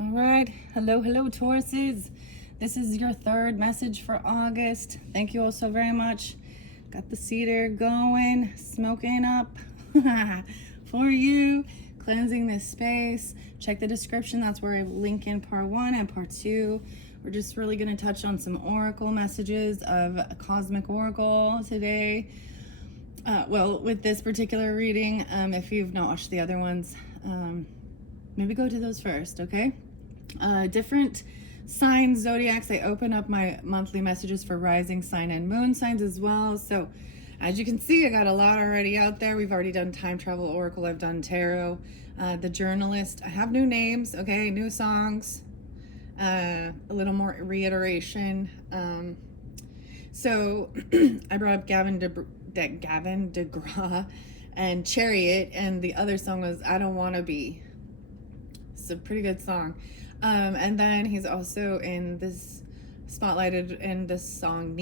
All right. Hello, Tauruses. This is your third message for August. Thank you all so very much. Got the cedar going, smoking up for you, cleansing this space. Check the description. That's where I link in part 1 and part 2. We're just really going to touch on some oracle messages of a cosmic oracle today. With this particular reading, if you've not watched the other ones, maybe go to those first, okay? Different signs, zodiacs. I open up my monthly messages for rising sign and moon signs as well. So as you can see, I got a lot already out there. We've already done time travel oracle. I've done tarot, the journalist. I have new names, okay, new songs, a little more reiteration. So I brought up Gavin DeGraw and Chariot, and the other song was I Don't Wanna Be. It's a pretty good song. And then he's also in this, spotlighted in this song,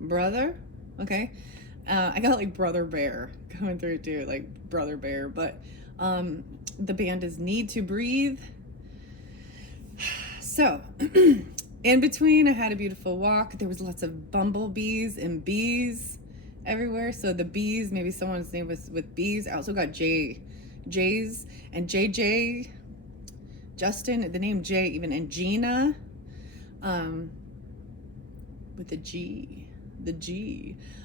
Brother, okay? I got like Brother Bear coming through too, like Brother Bear, but the band is Need to Breathe. So, in between, I had a beautiful walk. There was lots of bumblebees and bees everywhere. So the bees, maybe someone's name was with bees. I also got J's and JJ, Justin, the name J even, and Gina, with the G.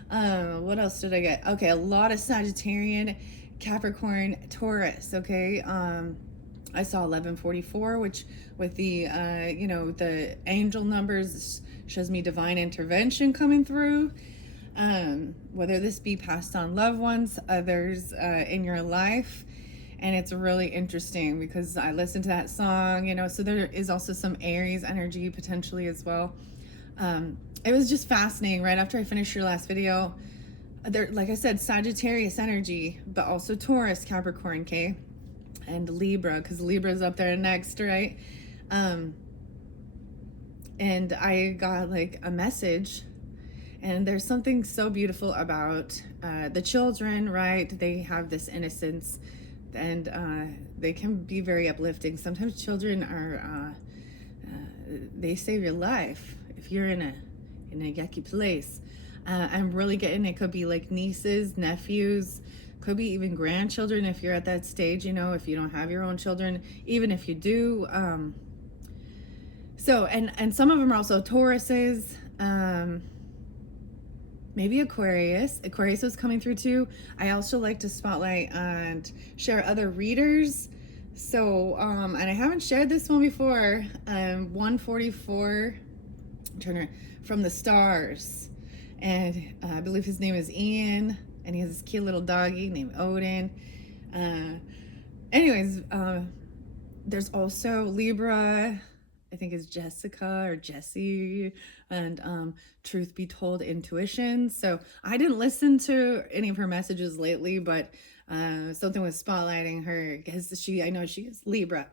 What else did I get? Okay, a lot of Sagittarian, Capricorn, Taurus, okay? I saw 1144, which with the, the angel numbers shows me divine intervention coming through. Whether this be passed on loved ones, others in your life. And it's really interesting because I listened to that song, so there is also some Aries energy potentially as well. It was just fascinating. Right after I finished your last video, there, like I said, Sagittarius energy, but also Taurus, Capricorn, okay? And Libra, because Libra's up there next, right? And I got like a message, and there's something so beautiful about the children, right? They have this innocence, and they can be very uplifting. Sometimes children are they save your life if you're in a yucky place. I'm really getting, it could be like nieces, nephews, could be even grandchildren if you're at that stage, if you don't have your own children, even if you do. So and some of them are also Tauruses, maybe Aquarius was coming through too. I also like to spotlight and share other readers. So and I haven't shared this one before. 144 from the stars, and I believe his name is Ian, and he has this cute little doggy named Odin. There's also Libra, I think is Jessica or Jessie, and Truth Be Told, Intuition. So I didn't listen to any of her messages lately, but something was spotlighting her because I know she is Libra.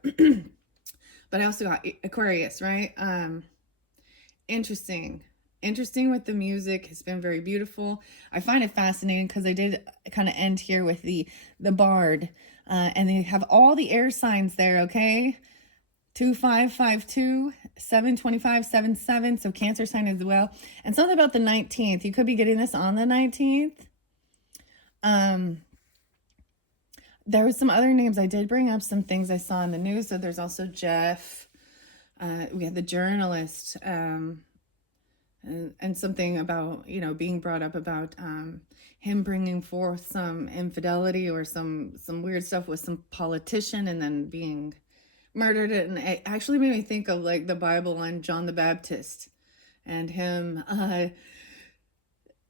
But I also got Aquarius, right? Interesting with the music. It's been very beautiful. I find it fascinating because I did kind of end here with the bard, and they have all the air signs there, okay? 2552, 725, 77, so Cancer sign as well. And something about the 19th. You could be getting this on the 19th. There was some other names. I did bring up some things I saw in the news. So there's also Jeff. We had the journalist, and something about, being brought up about him bringing forth some infidelity or some weird stuff with some politician and then being murdered. And it actually made me think of like the Bible on John the Baptist and him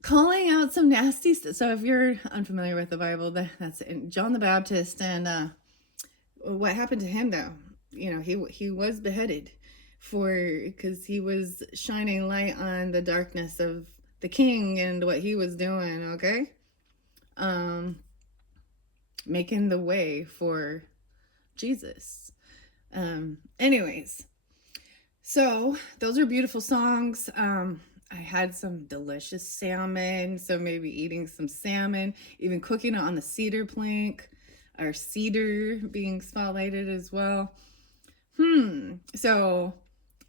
calling out some nasty stuff. So if you're unfamiliar with the Bible, that's in John the Baptist. And what happened to him though? He was beheaded because he was shining light on the darkness of the king and what he was doing, okay? Making the way for Jesus. Anyways, so those are beautiful songs. I had some delicious salmon, so maybe eating some salmon, even cooking it on the cedar plank. our cedar being spotlighted as well. So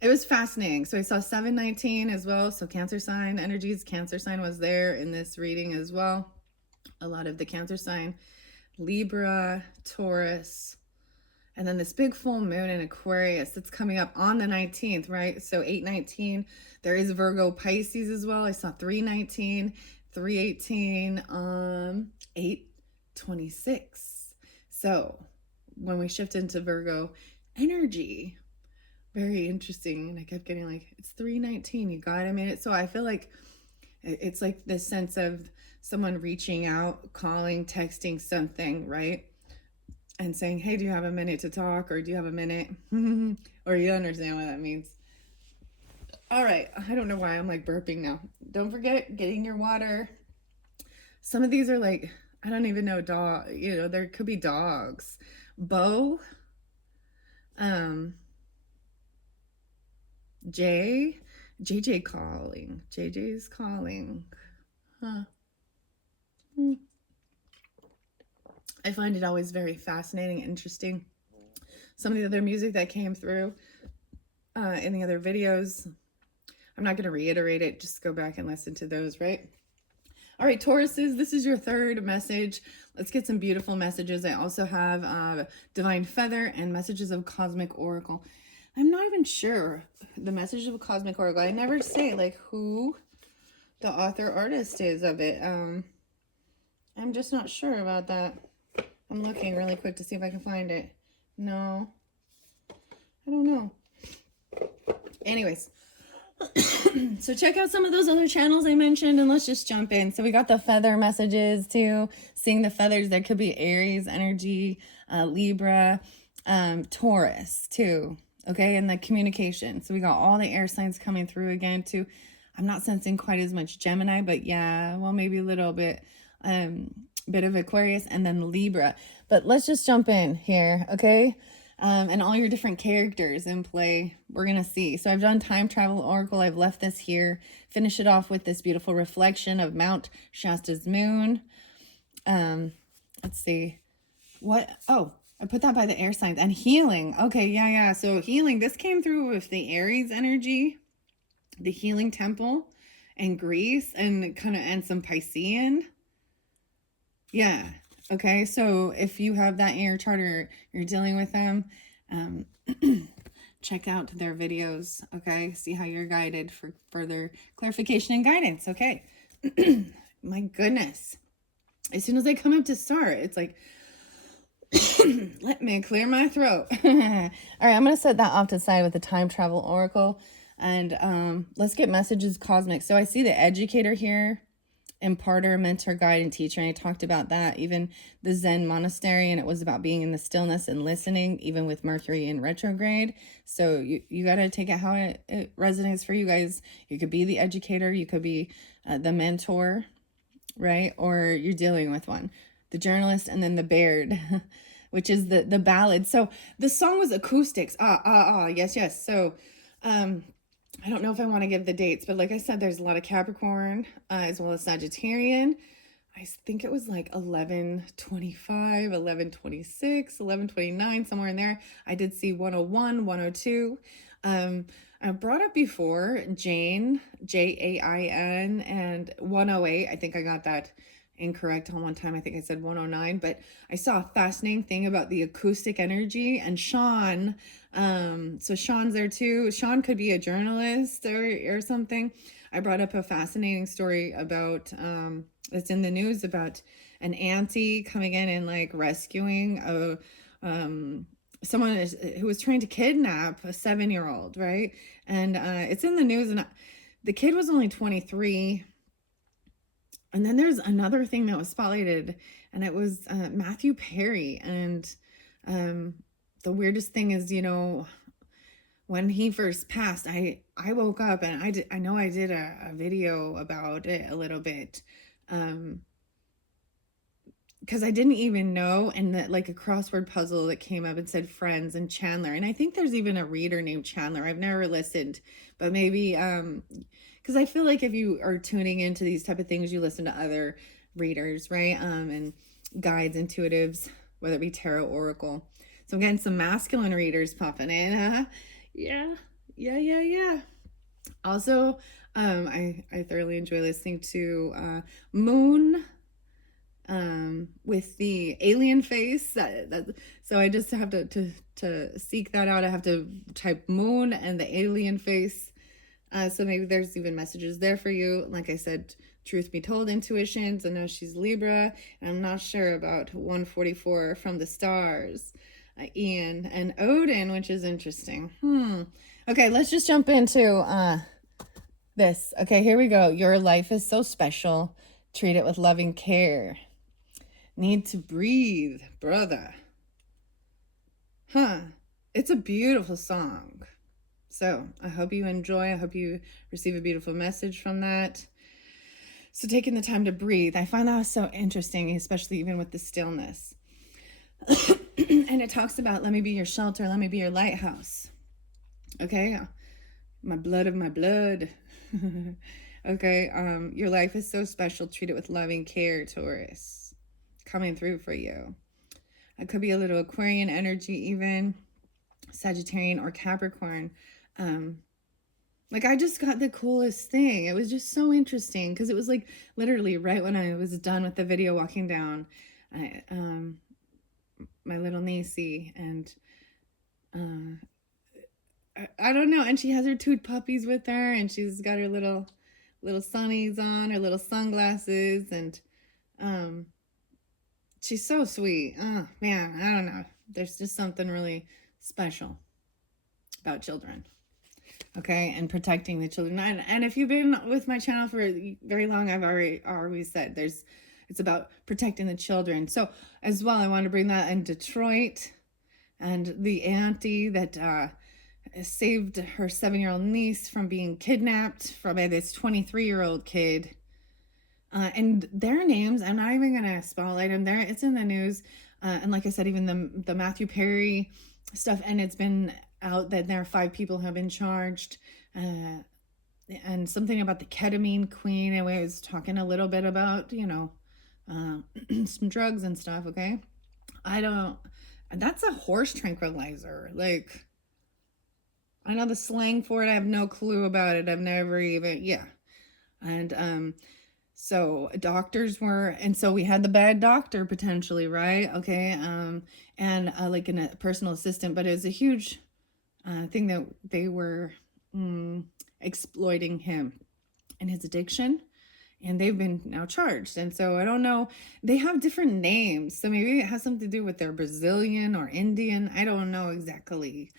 it was fascinating. So I saw 719 as well. So Cancer sign energies, Cancer sign was there in this reading as well. A lot of the Cancer sign, Libra, Taurus, and then this big full moon in Aquarius that's coming up on the 19th, right? So 819, there is Virgo Pisces as well. I saw 319, 318, 826. So when we shift into Virgo energy, very interesting. And I kept getting like, it's 319, you got it, made it. So I feel like it's like this sense of someone reaching out, calling, texting something, right? And saying, hey, do you have a minute to talk? Or do you have a minute? Or you understand what that means. All right. I don't know why I'm like burping now. Don't forget getting your water. Some of these are like, I don't even know, dog, you know, there could be dogs. Bo, JJ calling. JJ's calling. Huh. I find it always very fascinating, interesting. Some of the other music that came through in the other videos, I'm not going to reiterate it. Just go back and listen to those, right? All right, Tauruses, this is your third message. Let's get some beautiful messages. I also have Divine Feather and Messages of Cosmic Oracle. I'm not even sure the Messages of Cosmic Oracle. I never say like who the author artist is of it. I'm just not sure about that. I'm looking really quick to see if I can find it. No, I don't know. Anyways, so check out some of those other channels I mentioned and let's just jump in. So we got the feather messages too, seeing the feathers. There could be Aries energy, Libra, Taurus too. Okay, and the communication. So we got all the air signs coming through again too. I'm not sensing quite as much Gemini, but yeah, well, maybe a little bit of Aquarius and then Libra. But let's just jump in here, okay? And all your different characters in play, we're going to see. So I've done Time Travel Oracle. I've left this here. Finish it off with this beautiful reflection of Mount Shasta's moon. Let's see. What? Oh, I put that by the air signs. And healing. Okay, yeah. So healing. This came through with the Aries energy, the healing temple, and Greece, and some Piscean. Yeah. Okay. So if you have that in your chart or you're dealing with them, check out their videos. Okay. See how you're guided for further clarification and guidance. Okay. My goodness. As soon as I come up to start, it's like, let me clear my throat. All right. I'm going to set that off to the side with the Time Travel Oracle and, let's get messages cosmic. So I see the educator here. Imparter, mentor, guide, and teacher. And I talked about that, even the Zen monastery, and it was about being in the stillness and listening, even with Mercury in retrograde. So you got to take it how it resonates for you guys. You could be the educator, you could be the mentor, right? Or you're dealing with one, the journalist, and then the Baird, which is the ballad. So the song was acoustics. Yes. So, I don't know if I want to give the dates, but like I said, there's a lot of Capricorn, as well as Sagittarian. I think it was like 11/25, 11/26, 11/29, somewhere in there. I did see 101, 102. I brought up before Jane, Jain, and 108. I think I got that incorrect on one time. I think I said 109, but I saw a fascinating thing about the acoustic energy and Sean. So Sean's there too. Sean could be a journalist or something. I brought up a fascinating story about, it's in the news about an auntie coming in and like rescuing someone who was trying to kidnap a 7-year-old, right? And it's in the news, and the kid was only 23. And then there's another thing that was spotlighted, and it was Matthew Perry. And the weirdest thing is, you know, when he first passed, I woke up and I know I did a video about it a little bit, because I didn't even know, and that like a crossword puzzle that came up and said friends and Chandler, and I think there's even a reader named Chandler. I've never listened, but maybe because I feel like if you are tuning into these type of things, you listen to other readers, right? And guides, intuitives, whether it be tarot, oracle. So I'm getting some masculine readers popping in, huh? Yeah. Also, I thoroughly enjoy listening to Moon with the alien face. So I just have to seek that out. I have to type Moon and the alien face. So maybe there's even messages there for you. Like I said, truth be told, intuitions. I know she's Libra, and I'm not sure about 144 from the stars. Ian and Odin, which is interesting. Okay, let's just jump into this. Okay, here we go. Your life is so special. Treat it with loving care. Need to breathe, brother. It's a beautiful song. So I hope you enjoy. I hope you receive a beautiful message from that. So taking the time to breathe, I find that so interesting, especially even with the stillness. And it talks about, let me be your shelter, let me be your lighthouse. Okay, my blood of my blood. Okay, your life is so special. Treat it with loving care, Taurus. Coming through for you. It could be a little Aquarian energy, even Sagittarian or Capricorn. Like I just got the coolest thing. It was just so interesting because it was like literally right when I was done with the video walking down, my little niecey, and I don't know, and she has her two puppies with her, and she's got her little sunnies on, her little sunglasses, and she's so sweet. Oh man, I don't know. There's just something really special about children. Okay, and protecting the children. And if you've been with my channel for very long, I've always said it's about protecting the children. So as well, I want to bring that in Detroit, and the auntie that saved her 7-year-old niece from being kidnapped by this 23-year-old kid. And their names, I'm not even gonna spotlight them there. It's in the news, and like I said, even the Matthew Perry stuff, and it's been out that there are 5 people who have been charged, and something about the ketamine queen. And I was talking a little bit about, some drugs and stuff. Okay, that's a horse tranquilizer. Like, I know the slang for it. I have no clue about it. I've never even, and so doctors were, and so we had the bad doctor potentially, right? Okay, and like a personal assistant, but it was a huge thing that they were exploiting him and his addiction, and they've been now charged. And so I don't know, they have different names, so maybe it has something to do with their Brazilian or Indian. I don't know exactly.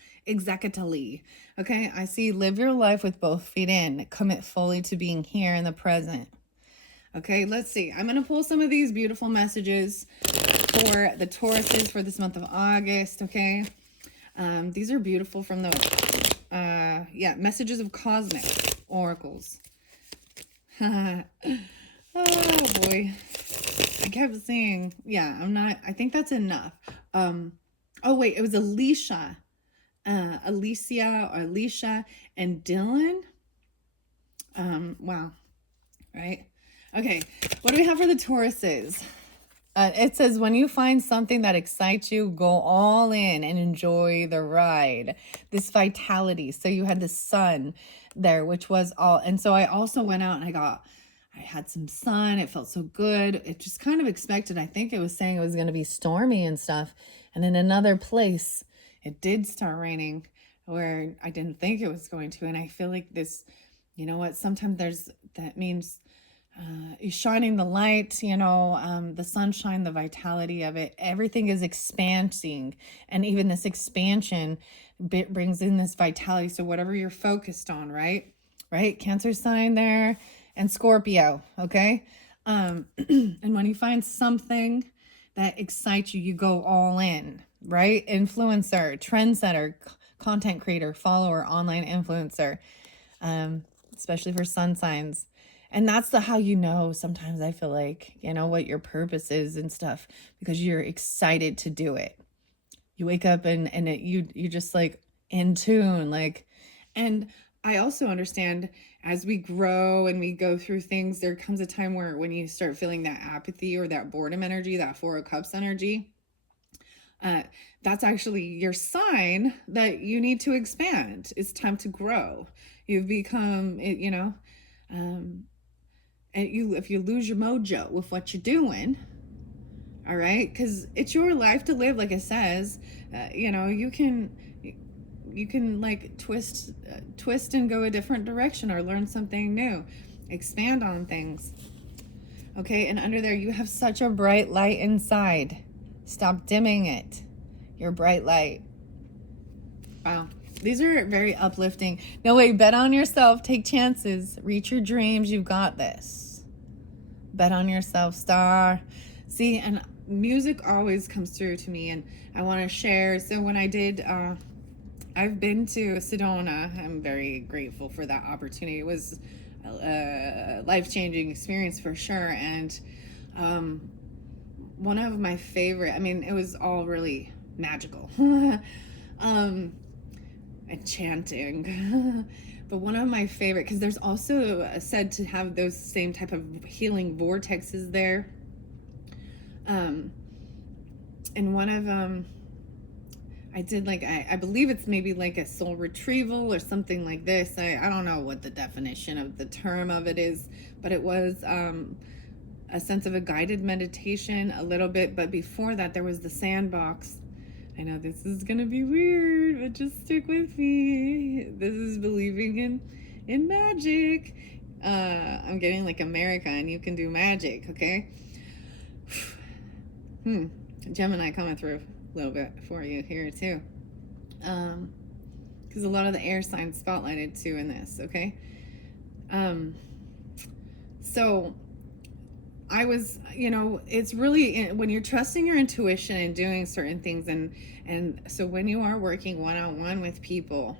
Okay, I see live your life with both feet in, commit fully to being here in the present. Okay, let's see. I'm going to pull some of these beautiful messages for the Tauruses for this month of August, okay? These are beautiful from the, messages of cosmic oracles. Oh, boy. I kept saying, I think that's enough. Oh, wait, it was Alicia, and Dylan. Wow. Right? Okay, what do we have for the Tauruses? It says, when you find something that excites you, go all in and enjoy the ride. This vitality. So you had the sun there, which was all. And so I also went out and I had some sun. It felt so good. It just kind of expected. I think it was saying it was going to be stormy and stuff. And in another place, it did start raining where I didn't think it was going to. And I feel like this, you know what, sometimes that means shining the light, the sunshine, the vitality of it, everything is expanding, and even this expansion brings in this vitality. So whatever you're focused on, right, Cancer sign there, and Scorpio. Okay, and when you find something that excites you, you go all in, right? Influencer, trendsetter, content creator, follower, online influencer, especially for sun signs. And that's how sometimes I feel like, what your purpose is and stuff, because you're excited to do it. You wake up and you're just like in tune, like, and I also understand as we grow and we go through things, there comes a time where when you start feeling that apathy or that boredom energy, that 4 of Cups energy, uh, that's actually your sign that you need to expand. It's time to grow. You've become, um, and if you lose your mojo with what you're doing, all right, because it's your life to live, like it says. You can like twist and go a different direction or learn something new, expand on things. Okay, and under there, you have such a bright light inside. Stop dimming it. Your bright light. Wow. These are very uplifting. No way, bet on yourself. Take chances. Reach your dreams. You've got this. Bet on yourself, star. See, and music always comes through to me, and I want to share. So when I did, I've been to Sedona. I'm very grateful for that opportunity. It was a life-changing experience for sure. And one of my favorite, I mean, it was all really magical. Enchanting. But one of my favorite, because there's also said to have those same type of healing vortexes there. And one of them, I did like, I believe it's maybe like a soul retrieval or something like this. I don't know what the definition of the term of it is, but it was a sense of a guided meditation a little bit. But before that, there was the sandbox. I know this is gonna be weird, but just stick with me. This is believing in magic. I'm getting like America, and you can do magic, okay? Gemini coming through a little bit for you here too, because a lot of the air signs spotlighted too in this. Okay, so I was, it's really when you're trusting your intuition and doing certain things, and so when you are working one-on-one with people,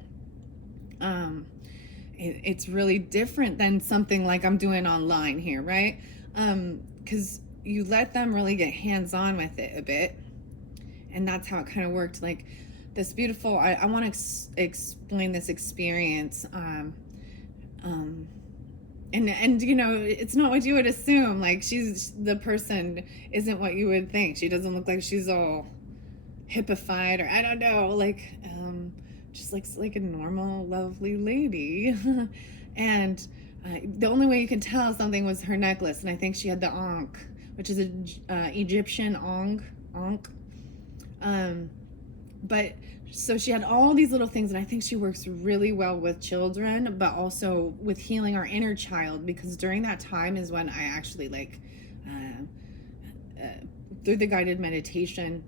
it's really different than something like I'm doing online here, right? Because you let them really get hands-on with it a bit, and that's how it kind of worked. Like this beautiful, I want to explain this experience, and it's not what you would assume. Like the person isn't what you would think. She doesn't look like she's all hippified, or I don't know, like just looks like a normal lovely lady. And the only way you could tell something was her necklace, and I think she had the ankh, which is a Egyptian ankh. But so she had all these little things, and I think she works really well with children, but also with healing our inner child, because during that time is when I actually through the guided meditation,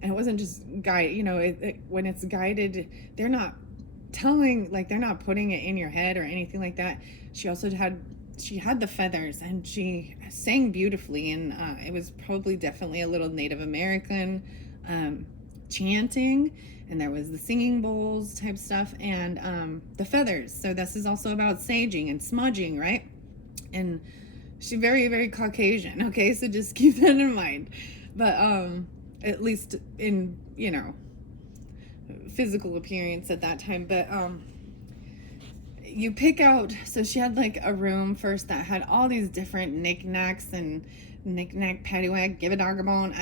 and it wasn't just when it's guided, they're not putting it in your head or anything like that. She had the feathers, and she sang beautifully, and it was probably definitely a little Native American chanting, and there was the singing bowls type stuff, and the feathers. So this is also about saging and smudging, right? And she's very, very Caucasian, okay? So just keep that in mind. But at least in, physical appearance at that time. But you pick out, so she had like a room first that had all these different knickknacks and knick-knack, paddywhack, give a dog a bone,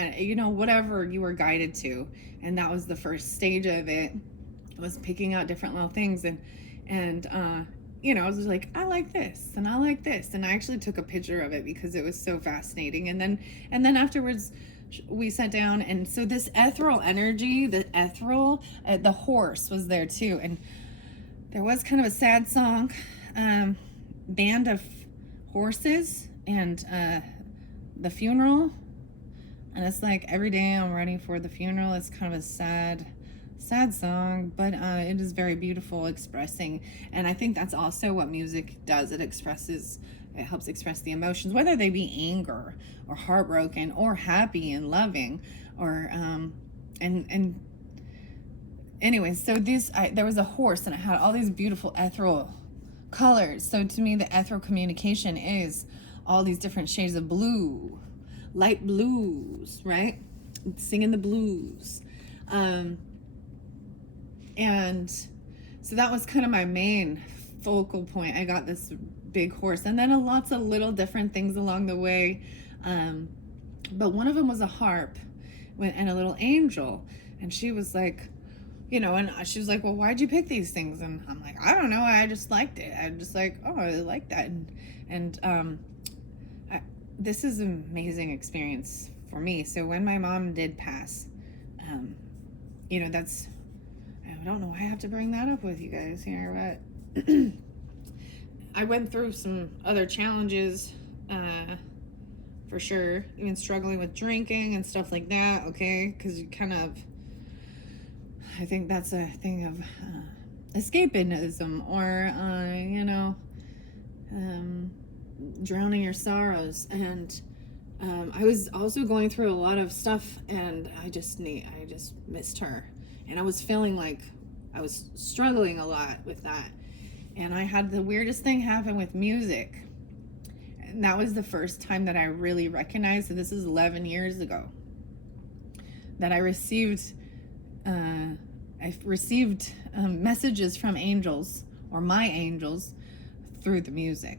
whatever you were guided to. And that was the first stage of it, was picking out different little things. And I was just like, I like this, and I like this. And I actually took a picture of it because it was so fascinating. And then afterwards, we sat down, and so this ethereal energy, the horse was there too. And there was kind of a sad song, band of horses, and the funeral. And it's like, every day I'm ready for the funeral. It's kind of a sad song, but it is very beautiful, expressing. And I think that's also what music does. It helps express the emotions, whether they be anger or heartbroken or happy and loving, or and anyways. So there was a horse, and it had all these beautiful ethereal colors. So to me, the ethereal communication is all these different shades of blue, light blues, right? Singing the blues. And so that was kind of my main focal point. I got this big horse, and then lots of little different things along the way. But one of them was a harp, and a little angel. And she was like, and she was like, well, why'd you pick these things? And I'm like, I don't know. I just liked it. I'm just like, oh, I really like that. This is an amazing experience for me. So when my mom did pass, that's, I don't know why I have to bring that up with you guys here, but I went through some other challenges, for sure, even struggling with drinking and stuff like that, okay? Because you kind of, I think that's a thing of escapism, or, drowning your sorrows. And I was also going through a lot of stuff, and I just missed her. And I was feeling like I was struggling a lot with that. And I had the weirdest thing happen with music. And that was the first time that I really recognized that this is 11 years ago, that I received messages from angels, or my angels, through the music.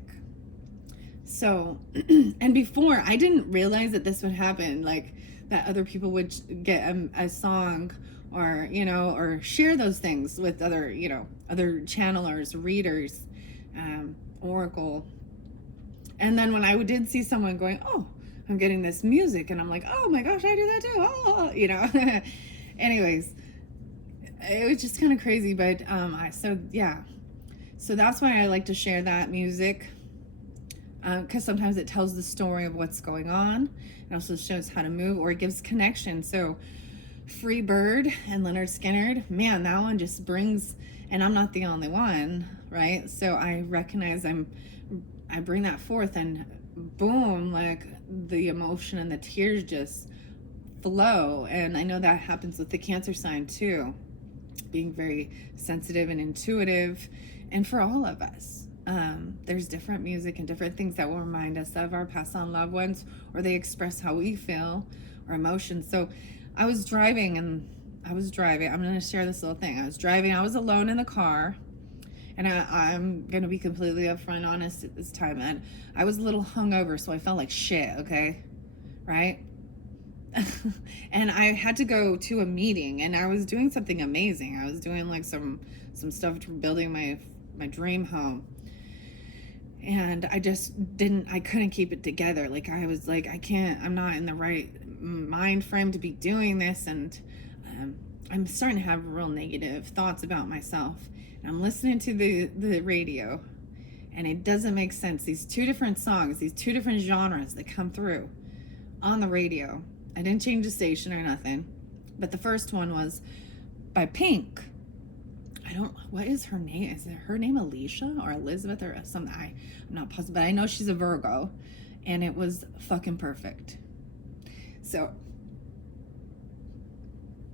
So, and before, I didn't realize that this would happen, like that other people would get a song, or, or share those things with other channelers, readers, oracle. And then when I did see someone going, oh, I'm getting this music, and I'm like, oh my gosh, I do that too. Oh, anyways, it was just kind of crazy. But so that's why I like to share that music, because sometimes it tells the story of what's going on. It also shows how to move, or it gives connection. So Free Bird and Leonard Skinner, man, that one just brings, and I'm not the only one, right? So I recognize I bring that forth, and boom, like the emotion and the tears just flow. And I know that happens with the Cancer sign too, being very sensitive and intuitive. And for all of us, there's different music and different things that will remind us of our passed on loved ones, or they express how we feel or emotions. So I was driving. I'm going to share this little thing. I was alone in the car, and I'm going to be completely upfront honest at this time. And I was a little hungover, so I felt like shit, okay? Right? And I had to go to a meeting, and I was doing something amazing. I was doing like some stuff to building my dream home. And I couldn't keep it together. Like I was like, I'm not in the right mind frame to be doing this. And I'm starting to have real negative thoughts about myself. And I'm listening to the radio, and it doesn't make sense. These two different songs, these two different genres that come through on the radio. I didn't change the station or nothing. But the first one was by Pink. What is her name? Is it her name Alicia or Elizabeth or something? I'm not positive, but I know she's a Virgo, and it was fucking perfect. So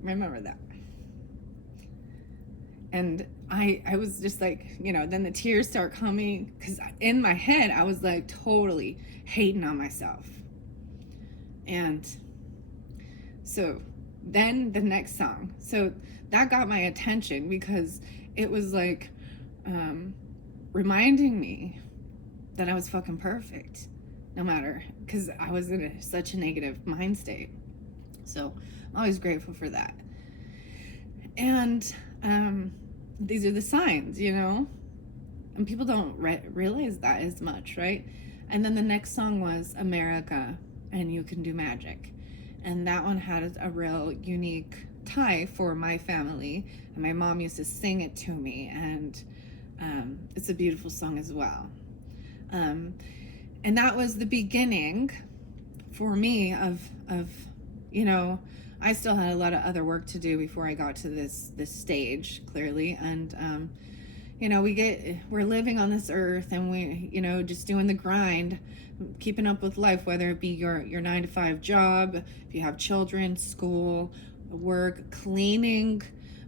remember that. And I was just like, then the tears start coming, because in my head I was like totally hating on myself. And so then the next song, so that got my attention, because it was like reminding me that I was fucking perfect, no matter, because I was in such a negative mind state. So I'm always grateful for that. And these are the signs, and people don't realize that as much, right? And then the next song was America and You Can Do Magic. And that one had a real unique tie for my family, and my mom used to sing it to me, and it's a beautiful song as well. And that was the beginning for me of I still had a lot of other work to do before I got to this stage, clearly. And we're living on this earth, and we just doing the grind, keeping up with life, whether it be your 9-to-5 job, if you have children, school, work, cleaning,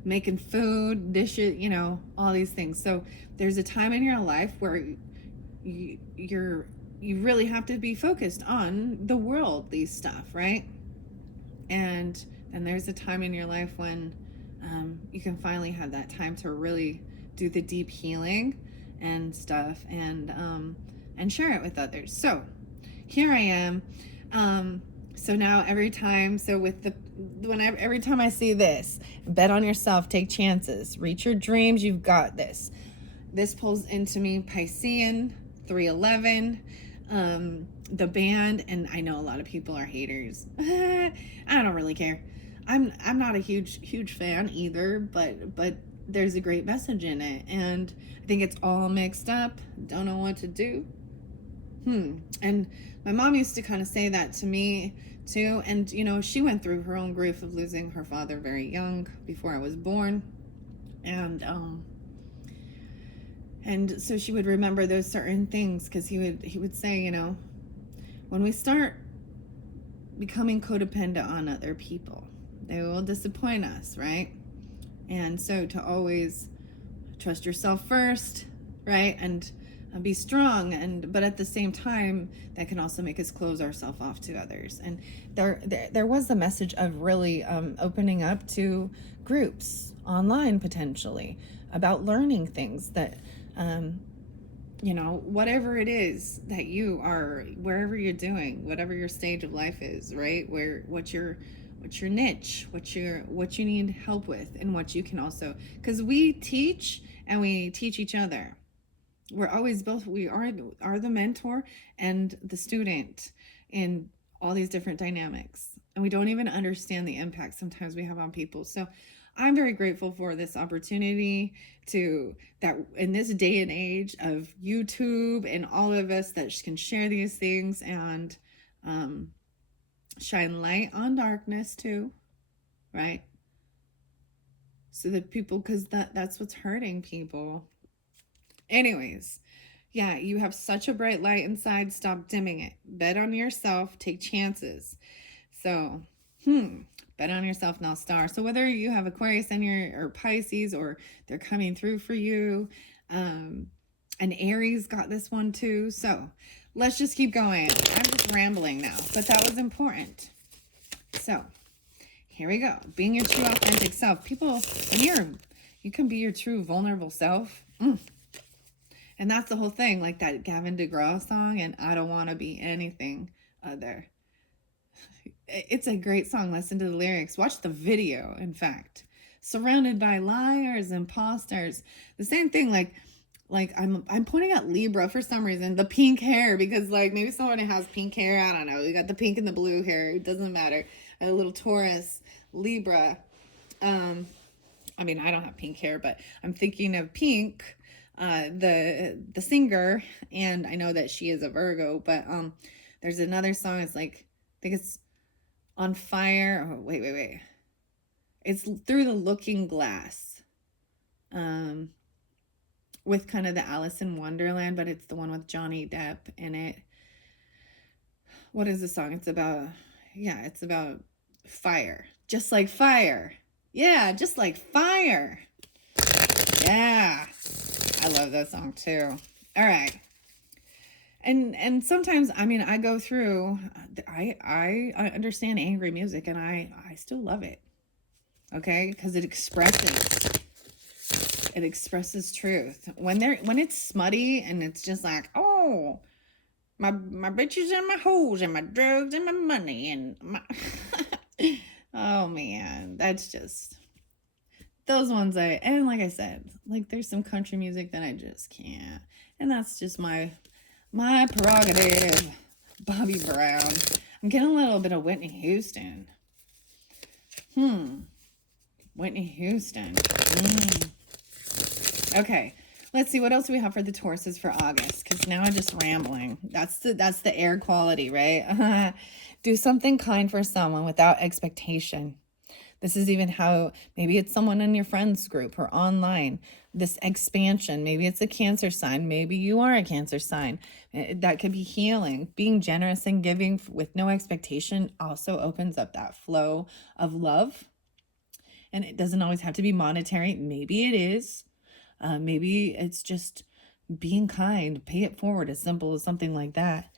making food, dishes, all these things. So there's a time in your life where you really have to be focused on the worldly stuff, right? And there's a time in your life when you can finally have that time to really do the deep healing and stuff, and share it with others. So here I am. So now every time, so with the, whenever, every time I see this, bet on yourself, take chances, reach your dreams, you've got this. This pulls into me Piscean, 311, the band, and I know a lot of people are haters. I don't really care. I'm not a huge fan either, but there's a great message in it, and I think it's all mixed up. Don't know what to do. And my mom used to kind of say that to me too. And, you know, she went through her own grief of losing her father very young, before I was born. And so she would remember those certain things, because he would say, you know, when we start becoming codependent on other people, they will disappoint us, right? And so to always trust yourself first, right? And be strong, but at the same time, that can also make us close ourselves off to others. And there was a message of really opening up to groups online, potentially, about learning things that, you know, whatever it is that you are, wherever you're doing, whatever your stage of life is, right? What's your niche, what you need help with, and what you can also, because we teach and we teach each other. We're always both, we are the mentor and the student in all these different dynamics, and we don't even understand the impact sometimes we have on people. So I'm very grateful for this opportunity, to that in this day and age of YouTube and all of us that can share these things, and shine light on darkness too, right? So that people, because that's what's hurting people. Anyways, yeah, you have such a bright light inside. Stop dimming it. Bet on yourself. Take chances. So, bet on yourself now, star. So whether you have Aquarius in your, or Pisces, or they're coming through for you, and Aries got this one too. So let's just keep going. I'm just rambling now, but that was important. So here we go. Being your true authentic self. People, when you can be your true vulnerable self. And that's the whole thing, like that Gavin DeGraw song, and I don't want to be anything other. It's a great song. Listen to the lyrics. Watch the video, in fact. Surrounded by liars, imposters. The same thing, like I'm pointing at Libra for some reason. The pink hair, because like maybe somebody has pink hair. I don't know. You got the pink and the blue hair. It doesn't matter. A little Taurus, Libra. I mean, I don't have pink hair, but I'm thinking of Pink, the singer, and I know that she is a Virgo, but there's another song. It's like, I think it's On Fire. Oh, wait. It's Through the Looking Glass. With kind of the Alice in Wonderland, but it's the one with Johnny Depp in it. What is the song? It's about, yeah, it's about fire. Just like fire. Yeah, just like fire. Yeah. I love that song too. All right. And sometimes, I mean, I go through, I understand angry music, and I still love it. Okay? Because it expresses truth. When it's smutty and it's just like, oh, my bitches and my hoes and my drugs and my money and my oh man, that's just those ones. And like I said, like there's some country music that I just can't, and that's just my prerogative. Bobby Brown. I'm getting a little bit of Whitney Houston. Whitney Houston. Okay, let's see what else we have for the Tauruses for August, because now I'm just rambling. That's the air quality, right? Do something kind for someone without expectation. This is even how, maybe it's someone in your friends group or online. This expansion, maybe it's a Cancer sign. Maybe you are a Cancer sign. That could be healing. Being generous and giving with no expectation also opens up that flow of love. And it doesn't always have to be monetary. Maybe it is. Maybe it's just being kind. Pay it forward, as simple as something like that.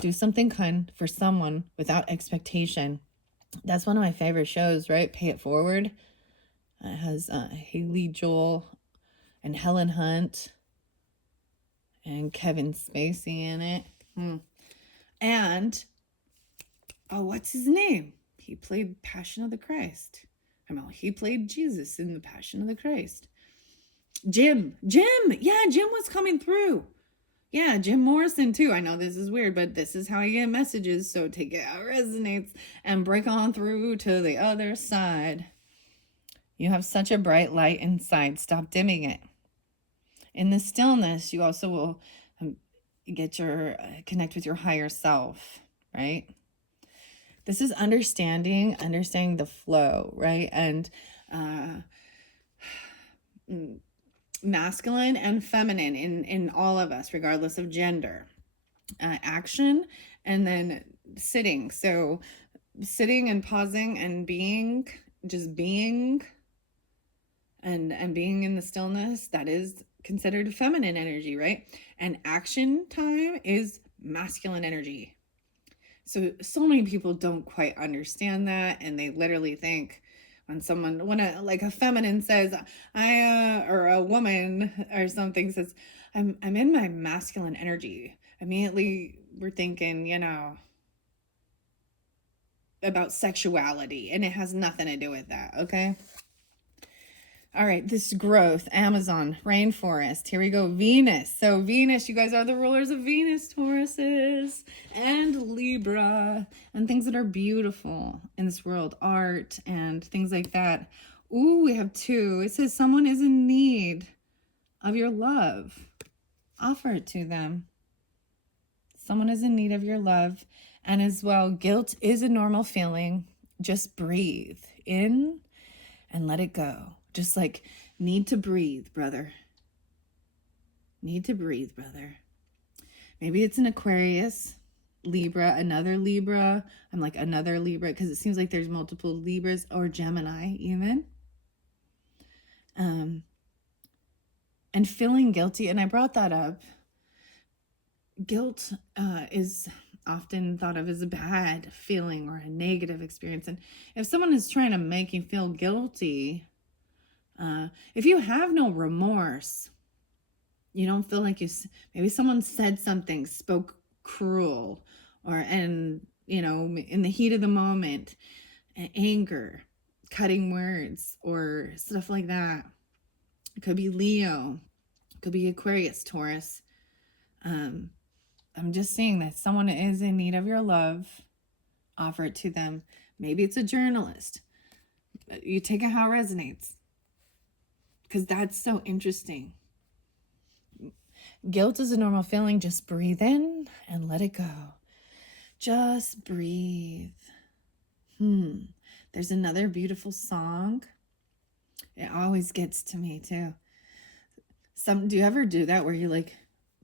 Do something kind for someone without expectation. That's one of my favorite shows, right? Pay It Forward. It has Haley Joel and Helen Hunt and Kevin Spacey in it. And oh, what's his name? He played Passion of the Christ. I mean, he played Jesus in the Passion of the Christ. Jim. Yeah, Jim was coming through. Yeah, Jim Morrison too. I know this is weird, but this is how I get messages. So take it how it resonates and break on through to the other side. You have such a bright light inside. Stop dimming it. In the stillness, you also will connect with your higher self, right? This is understanding the flow, right? And masculine and feminine in all of us, regardless of gender. Action and then sitting. So sitting and pausing and being, just being and being in the stillness, that is considered feminine energy, right? And action time is masculine energy. So many people don't quite understand that, and they literally think when a feminine says, or a woman or something says, I'm in my masculine energy, immediately we're thinking, about sexuality, and it has nothing to do with that, okay? All right, this growth, Amazon, rainforest. Here we go, Venus. So Venus, you guys are the rulers of Venus, Tauruses, and Libra, and things that are beautiful in this world, art and things like that. Ooh, we have 2. It says someone is in need of your love. Offer it to them. Someone is in need of your love. And as well, guilt is a normal feeling. Just breathe in and let it go. Just like, need to breathe, brother. Need to breathe, brother. Maybe it's an Aquarius, Libra, another Libra. I'm like, another Libra, because it seems like there's multiple Libras, or Gemini even. And feeling guilty, and I brought that up. Guilt is often thought of as a bad feeling or a negative experience. And if someone is trying to make you feel guilty, if you have no remorse, you don't feel like maybe someone said something, spoke cruel, in the heat of the moment, anger, cutting words, or stuff like that. It could be Leo, it could be Aquarius, Taurus. I'm just saying that someone is in need of your love. Offer it to them. Maybe it's a journalist. You take it how it resonates, because that's so interesting. Guilt is a normal feeling. Just breathe in and let it go. Just breathe. There's another beautiful song. It always gets to me too. Do you ever do that where you like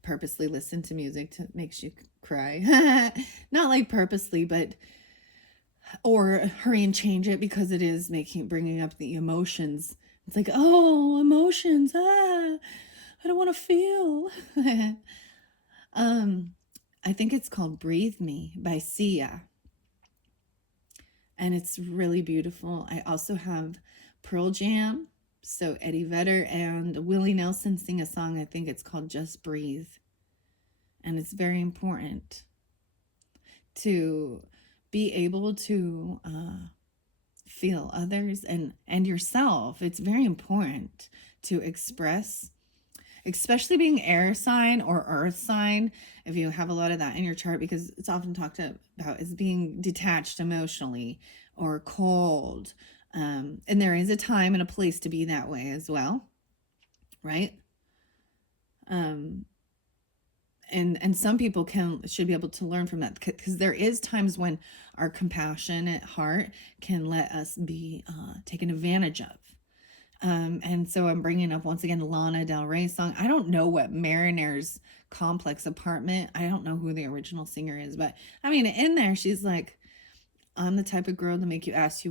purposely listen to music that makes you cry? Not like purposely, but or hurry and change it because it is bringing up the emotions. It's like, oh, emotions. I don't want to feel. I think it's called Breathe Me by Sia. And it's really beautiful. I also have Pearl Jam. So Eddie Vedder and Willie Nelson sing a song. I think it's called Just Breathe. And it's very important to be able to feel others and yourself. It's very important to express, especially being air sign or earth sign, if you have a lot of that in your chart, because it's often talked about as being detached emotionally or cold. And there is a time and a place to be that way as well, right? And some people should be able to learn from that, because there is times when our compassionate heart can let us be taken advantage of. And so I'm bringing up once again Lana Del Rey's song. I don't know what Mariner's Complex Apartment. I don't know who the original singer is, but I mean, in there she's like, I'm the type of girl to make you ask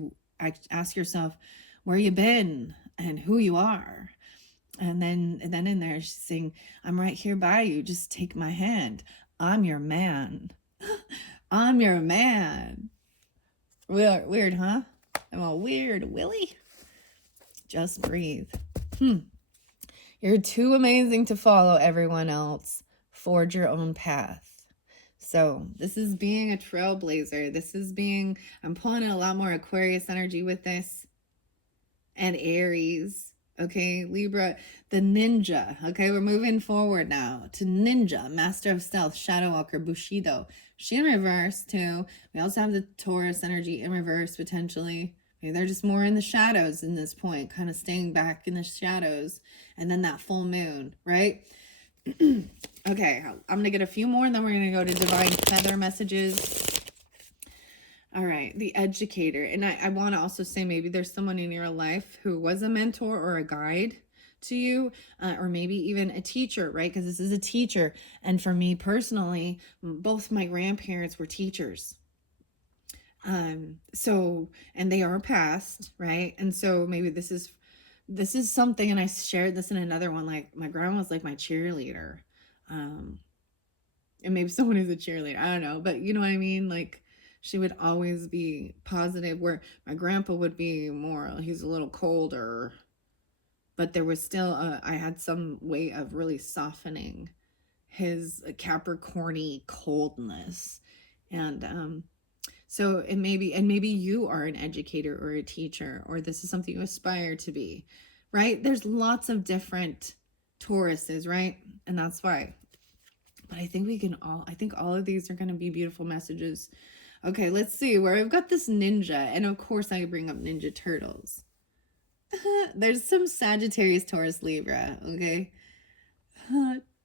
yourself where you been and who you are. And then in there she's saying, I'm right here by you, just take my hand, I'm your man. I'm your man. Weird, huh? I'm all weird, Willie. Just breathe. You're too amazing to follow everyone else. Forge your own path. So this is being a trailblazer. This is being, I'm pulling in a lot more Aquarius energy with this, and Aries. Okay, Libra, the ninja. Okay, we're moving forward now to ninja, master of stealth, shadow walker, bushido. She in reverse too. We also have the Taurus energy in reverse potentially. Maybe they're just more in the shadows in this point, kind of staying back in the shadows. And then that full moon, right? Okay, I'm going to get a few more and then we're going to go to divine feather messages. All right, the educator. And I want to also say maybe there's someone in your life who was a mentor or a guide to you, or maybe even a teacher, right? Because this is a teacher. And for me personally, both my grandparents were teachers. So, and they are passed, right? And so maybe this is something, and I shared this in another one, like my grandma was like my cheerleader. And maybe someone is a cheerleader, I don't know, but you know what I mean? Like, she would always be positive, where my grandpa would be more, he's a little colder, but there was still, I had some way of really softening his Capricorny coldness. And so it maybe, and maybe you are an educator or a teacher, or this is something you aspire to be, right? There's lots of different Tauruses, right? And that's why. But I think I think all of these are going to be beautiful messages. Okay, let's see where I've got this ninja. And of course I bring up Ninja Turtles. There's some Sagittarius, Taurus, Libra, okay?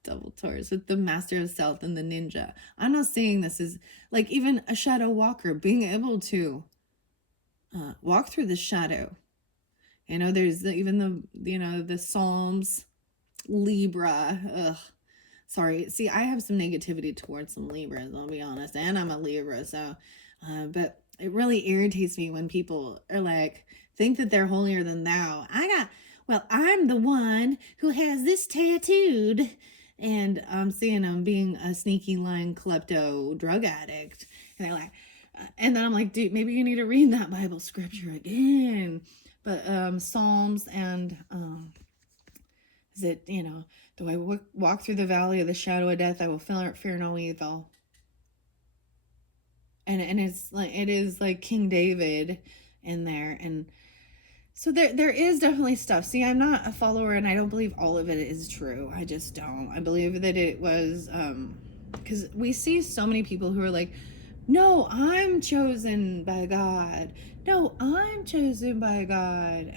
Double Taurus with the master of stealth and the ninja. I'm not saying this is like even a shadow walker, being able to walk through the shadow. You know, there's even the Psalms, Libra. Ugh. Sorry. See, I have some negativity towards some Libras, I'll be honest. And I'm a Libra, so, but it really irritates me when people are like, think that they're holier than thou. I'm the one who has this tattooed. And I'm seeing them being a sneaky, lying, klepto drug addict. And they're like, and then I'm like, dude, maybe you need to read that Bible scripture again. But Psalms and, is it, do I walk through the valley of the shadow of death, I will fear no evil. And it's like, it is like King David in there. And so there is definitely stuff. See, I'm not a follower and I don't believe all of it is true. I just don't. I believe that it was, because we see so many people who are like, no, I'm chosen by God. No, I'm chosen by God.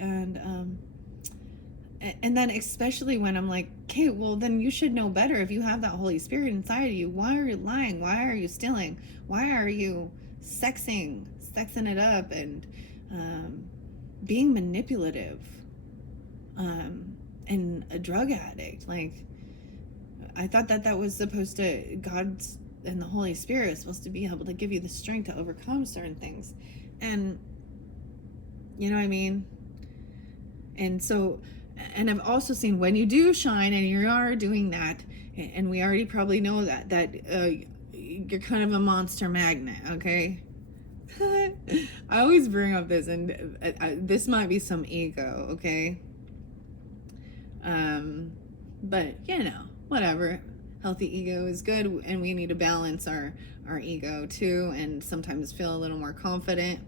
And then especially when I'm like, okay, well, then you should know better. If you have that Holy Spirit inside of you, why are you lying? Why are you stealing? Why are you sexing it up and being manipulative and a drug addict? Like, I thought that was supposed to, God and the Holy Spirit is supposed to be able to give you the strength to overcome certain things. And you know what I mean? And so, and I've also seen when you do shine and you are doing that, and we already probably know that you're kind of a monster magnet, okay? I always bring up this, and this might be some ego, okay? But whatever. Healthy ego is good, and we need to balance our ego too, and sometimes feel a little more confident.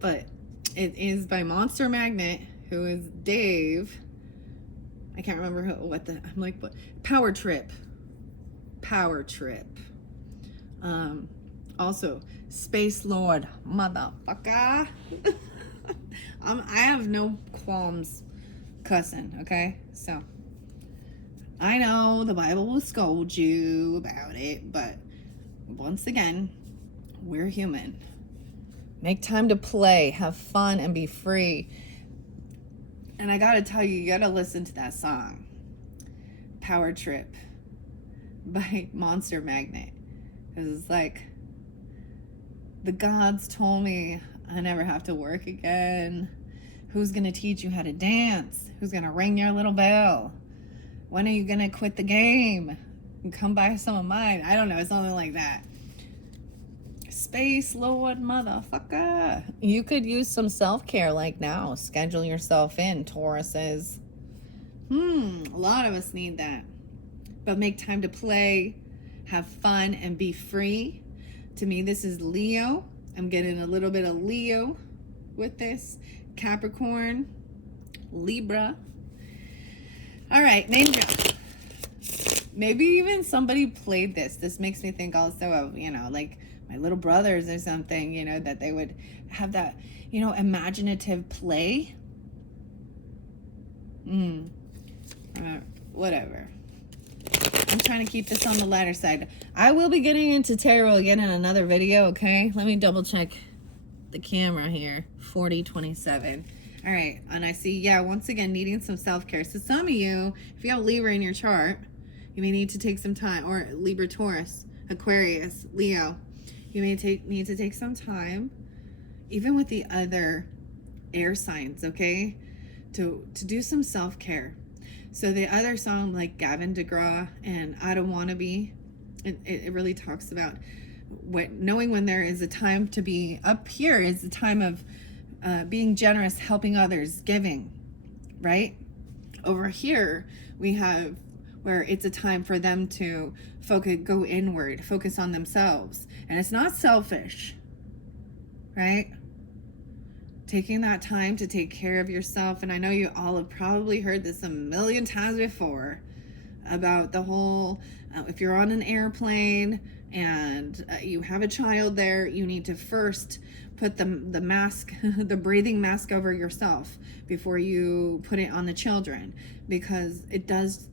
But it is by Monster Magnet, who is Dave. I can't remember what. Power Trip. Also, Space Lord, motherfucker. I have no qualms cussing, okay? So, I know the Bible will scold you about it, but once again, we're human. Make time to play, have fun, and be free. And I gotta tell you, you gotta listen to that song, Power Trip by Monster Magnet. Because it's like, the gods told me I never have to work again. Who's gonna teach you how to dance? Who's gonna ring your little bell? When are you gonna quit the game and come buy some of mine? I don't know, something like that. Space Lord, motherfucker. You could use some self-care like now. Schedule yourself in, Tauruses. A lot of us need that. But make time to play, have fun, and be free. To me, this is Leo. I'm getting a little bit of Leo with this. Capricorn, Libra. All right, name drop. Maybe even somebody played this. This makes me think also of, like my little brothers or something, that they would have that, imaginative play. Whatever. I'm trying to keep this on the lighter side. I will be getting into tarot again in another video, okay? Let me double check the camera here. 4027. All right, and I see, once again, needing some self-care. So some of you, if you have Libra in your chart, you may need to take some time, or Libra, Taurus, Aquarius, Leo. You may need to take some time, even with the other air signs, okay, to do some self-care. So the other song, like Gavin DeGraw and I Don't Wanna Be, it really talks about knowing when there is a time to be up here is the time of being generous, helping others, giving, right? Over here, we have where it's a time for them to go inward, focus on themselves. And it's not selfish, right? Taking that time to take care of yourself. And I know you all have probably heard this a million times before about the whole, if you're on an airplane and you have a child there, you need to first put the mask, the breathing mask over yourself before you put it on the children, because it does,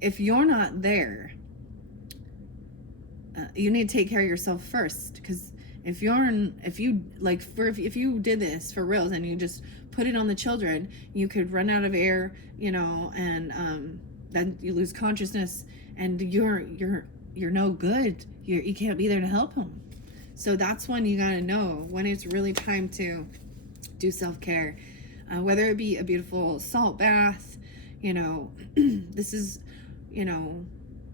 if you're not there, you need to take care of yourself first. Because if you did this for reals and you just put it on the children, you could run out of air, and then you lose consciousness, and you're no good. You can't be there to help them. So that's when you gotta know when it's really time to do self-care, whether it be a beautiful salt bath, this is,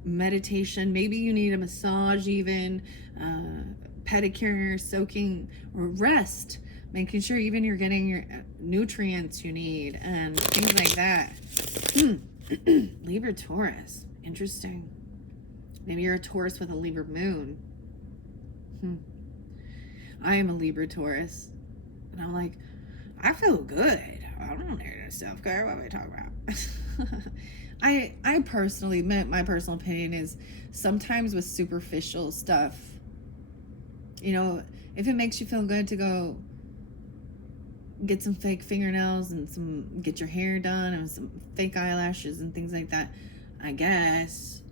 meditation. Maybe you need a massage, even pedicure, soaking, or rest, making sure even you're getting your nutrients you need and things like that. Libra, Taurus, interesting. Maybe you're a Taurus with a Libra moon. I am a Libra, Taurus, and I'm like, I feel good. I don't need self-care. What am I talking about? I personally, my personal opinion is sometimes with superficial stuff, if it makes you feel good to go get some fake fingernails and get your hair done and some fake eyelashes and things like that, I guess.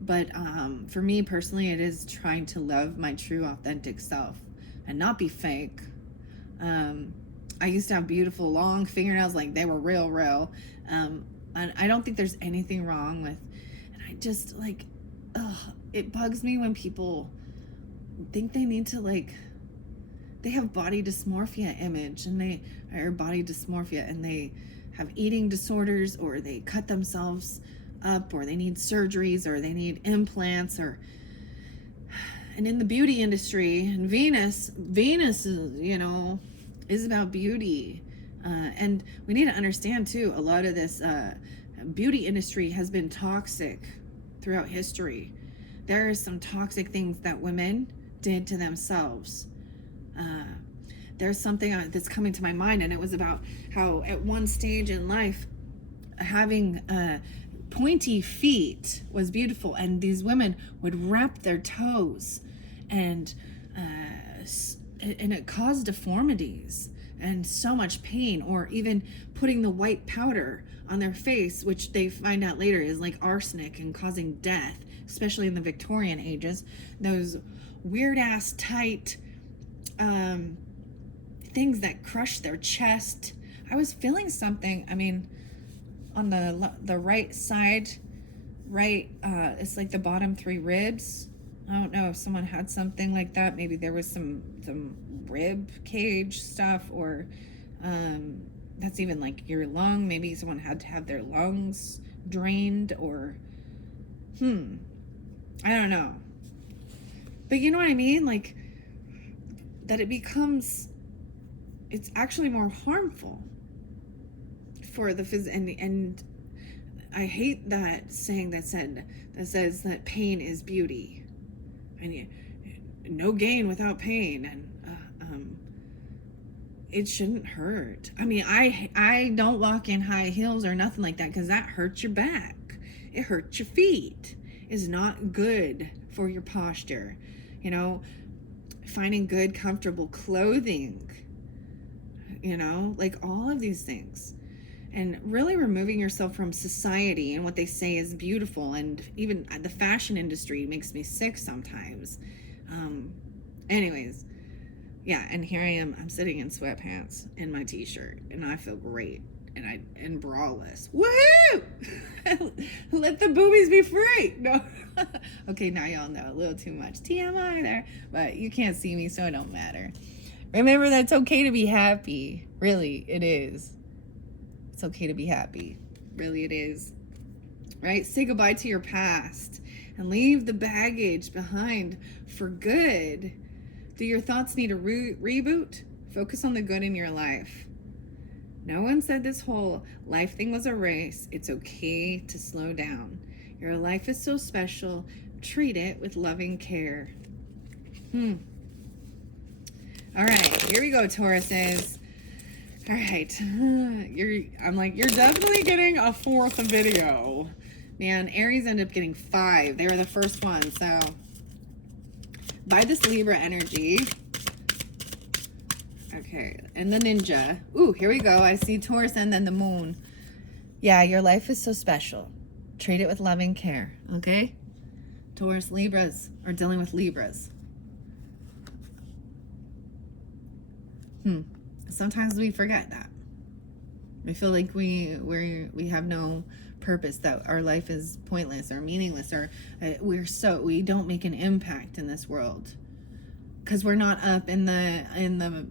But for me personally, it is trying to love my true authentic self and not be fake. I used to have beautiful long fingernails, like they were real. And I don't think there's anything wrong with, and I just it bugs me when people think they need to they have body dysmorphia body dysmorphia, and they have eating disorders, or they cut themselves up, or they need surgeries, or they need implants, and in the beauty industry, and Venus is, is about beauty. And we need to understand too, a lot of this beauty industry has been toxic throughout history. There are some toxic things that women did to themselves. There's something that's coming to my mind, and it was about how at one stage in life, having pointy feet was beautiful, and these women would wrap their toes, and it caused deformities and so much pain, or even putting the white powder on their face, which they find out later is like arsenic and causing death, especially in the Victorian ages. Those weird ass tight things that crush their chest. I was feeling something, on the right side, it's like the bottom three ribs. I don't know if someone had something like that. Maybe there was some rib cage stuff, or that's even like your lung. Maybe someone had to have their lungs drained, or I don't know. But you know what I mean? Like, that it's actually more harmful for the and I hate that saying that says that pain is beauty. and no gain without pain, and it shouldn't hurt. I mean, I don't walk in high heels or nothing like that, because that hurts your back. It hurts your feet. It's not good for your posture. You know, finding good, comfortable clothing, you know, like all of these things. And really removing yourself from society and what they say is beautiful. And even the fashion industry makes me sick sometimes. Anyways, yeah, and here I am. I'm sitting in sweatpants and my t-shirt, and I feel great. And braless. Woohoo! Let the boobies be free. No. Okay, now y'all know a little too much TMI there, but you can't see me, so it don't matter. Remember that it's okay to be happy. Really, it is. It's okay to be happy. Really, it is. Right? Say goodbye to your past and leave the baggage behind for good. Do your thoughts need a reboot? Focus on the good in your life. No one said this whole life thing was a race. It's okay to slow down. Your life is so special. Treat it with loving care. All right, here we go, Tauruses. All right, I'm like, you're definitely getting a 4th video. Man, Aries ended up getting 5. They were the first one, so by this Libra energy. Okay, and the ninja. Ooh, here we go. I see Taurus and then the moon. Yeah, your life is so special. Treat it with loving care, okay? Taurus, Libras are dealing with Libras. Sometimes we forget that. We feel like we have no purpose, that our life is pointless or meaningless, or we don't make an impact in this world because we're not up in the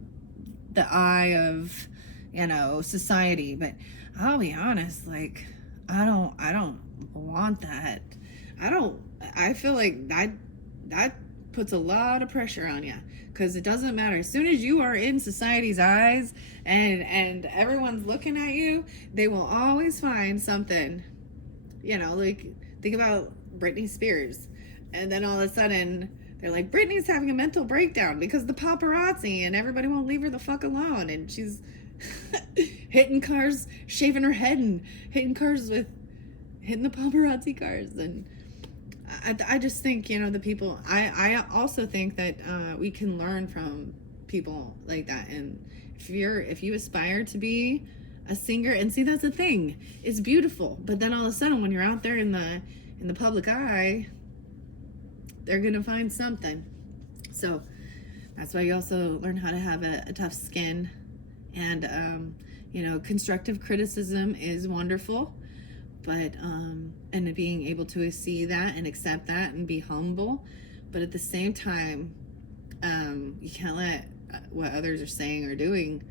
eye of, you know, society. But I'll be honest, like, I don't want that. I feel like that puts a lot of pressure on you, because it doesn't matter. As soon as you are in society's eyes and everyone's looking at you, they will always find something, you know, like, think about Britney Spears, and then all of a sudden they're like, Britney's having a mental breakdown because the paparazzi, and everybody won't leave her the fuck alone, and she's hitting cars, shaving her head, and hitting the paparazzi cars. And I just think, you know, the people, I also think that we can learn from people like that. And if you aspire to be a singer, and see, that's the thing, it's beautiful, but then all of a sudden when you're out there in the public eye, they're gonna find something. So that's why you also learn how to have a tough skin. And you know, constructive criticism is wonderful, but and being able to see that and accept that and be humble. But at the same time, you can't let what others are saying or doing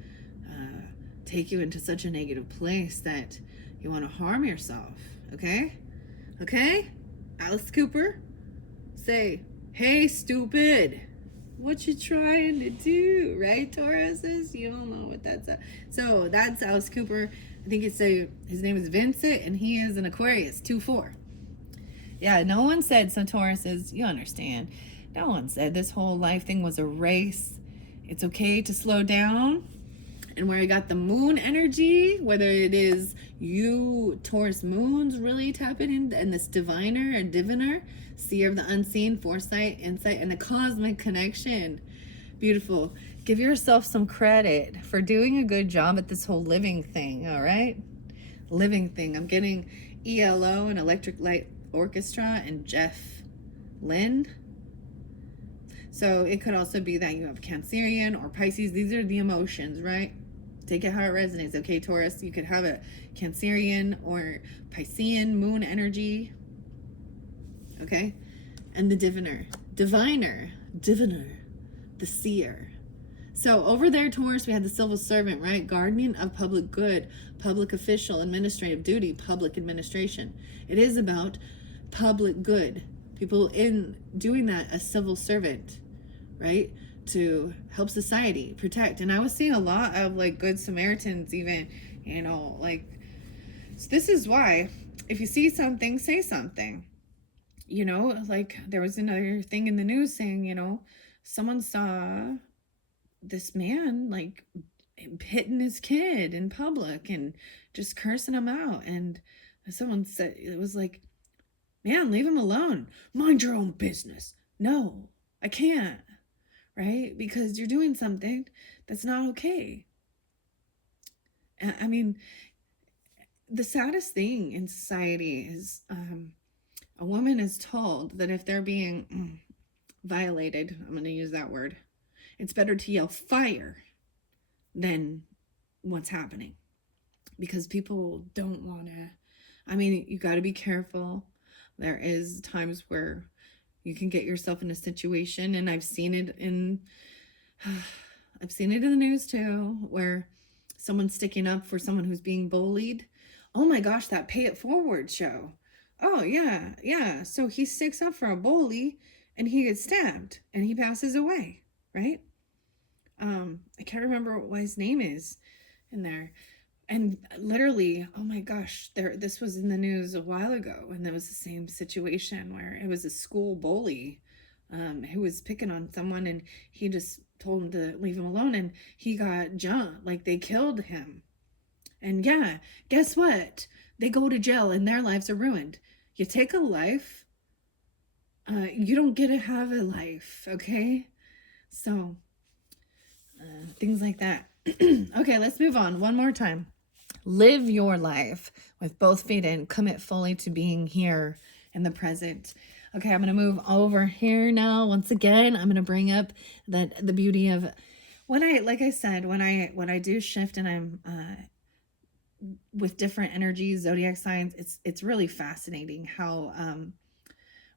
take you into such a negative place that you want to harm yourself. Okay? Alice Cooper, say, hey, stupid, what you trying to do, right, Tauruses? You don't know what that's so that's Alice Cooper. I think his name is Vincent, and he is an Aquarius, 2-4. Yeah, no one said, so Tauruses, you understand, no one said this whole life thing was a race. It's okay to slow down. And where I got the moon energy, whether it is you, Taurus moons, really tapping in, and this diviner, seer of the unseen, foresight, insight, and the cosmic connection. Beautiful. Give yourself some credit for doing a good job at this whole living thing, all right? Living thing. I'm getting ELO and Electric Light Orchestra and Jeff Lynne. So it could also be that you have Cancerian or Pisces. These are the emotions, right? Take it how it resonates. Okay, Taurus, you could have a Cancerian or Piscean moon energy. Okay? And the diviner, the seer. So over there, Taurus, we had the civil servant, right? Guardian of public good, public official, administrative duty, public administration. It is about public good. People in doing that, a civil servant, right? To help society, protect. And I was seeing a lot of like good Samaritans even, you know, like, so this is why if you see something, say something. like there was another thing in the news saying, someone saw this man like hitting his kid in public and just cursing him out. And someone said, it was like, man, leave him alone. Mind your own business. No, I can't, right? Because you're doing something that's not okay. I mean, the saddest thing in society is a woman is told that if they're being violated, I'm going to use that word, it's better to yell fire than what's happening, because people don't want to. I mean, you got to be careful. There is times where you can get yourself in a situation, and I've seen it in the news too, where someone's sticking up for someone who's being bullied. Oh my gosh, that Pay It Forward show. Oh yeah. So he sticks up for a bully and he gets stabbed and he passes away, right? I can't remember what his name is in there. And literally, oh my gosh, this was in the news a while ago, and there was the same situation where it was a school bully who was picking on someone, and he just told him to leave him alone, and he got jumped, like they killed him. And yeah, guess what? They go to jail and their lives are ruined. You take a life, you don't get to have a life, okay? So, things like that. Okay, let's move on one more time. Live your life with both feet in. Commit fully to being here in the present. Okay, I'm going to move over here now. Once again, I'm going to bring up the beauty of when I do shift and I'm with different energies, zodiac signs, it's really fascinating how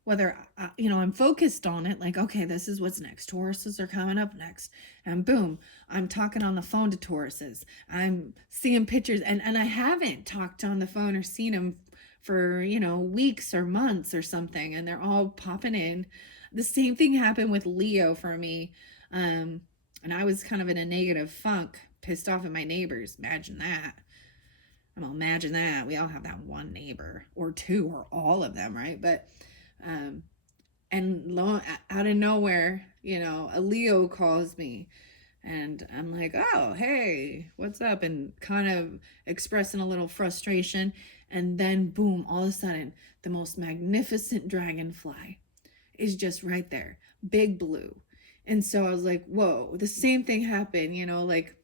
whether I'm focused on it, like, okay, this is what's next. Tauruses are coming up next, and boom, I'm talking on the phone to Tauruses. I'm seeing pictures, and I haven't talked on the phone or seen them for weeks or months or something, and they're all popping in. The same thing happened with Leo for me, and I was kind of in a negative funk, pissed off at my neighbors. Imagine that. Imagine that. We all have that one neighbor or two or all of them, right? But and out of nowhere, a Leo calls me, and I'm like, oh, hey, what's up? And kind of expressing a little frustration. And then boom, all of a sudden, the most magnificent dragonfly is just right there, big blue. And so I was like, whoa, the same thing happened, like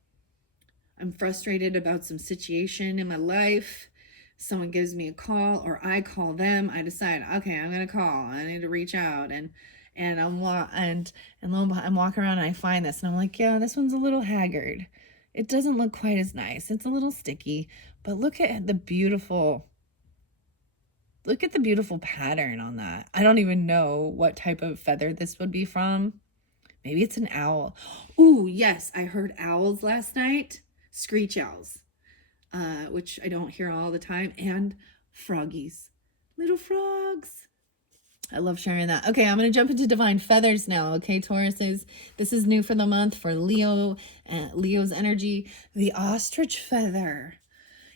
I'm frustrated about some situation in my life. Someone gives me a call or I call them. I decide, okay, I'm gonna call. I need to reach out, and I'm walking around and I find this, and I'm like, yeah, this one's a little haggard. It doesn't look quite as nice. It's a little sticky, but look at the beautiful pattern on that. I don't even know what type of feather this would be from. Maybe it's an owl. Ooh, yes, I heard owls last night. Screech owls. Which I don't hear all the time, and froggies, little frogs. I love sharing that. Okay, I'm going to jump into divine feathers now. Okay, Tauruses, this is new for the month for Leo, Leo's energy. The ostrich feather.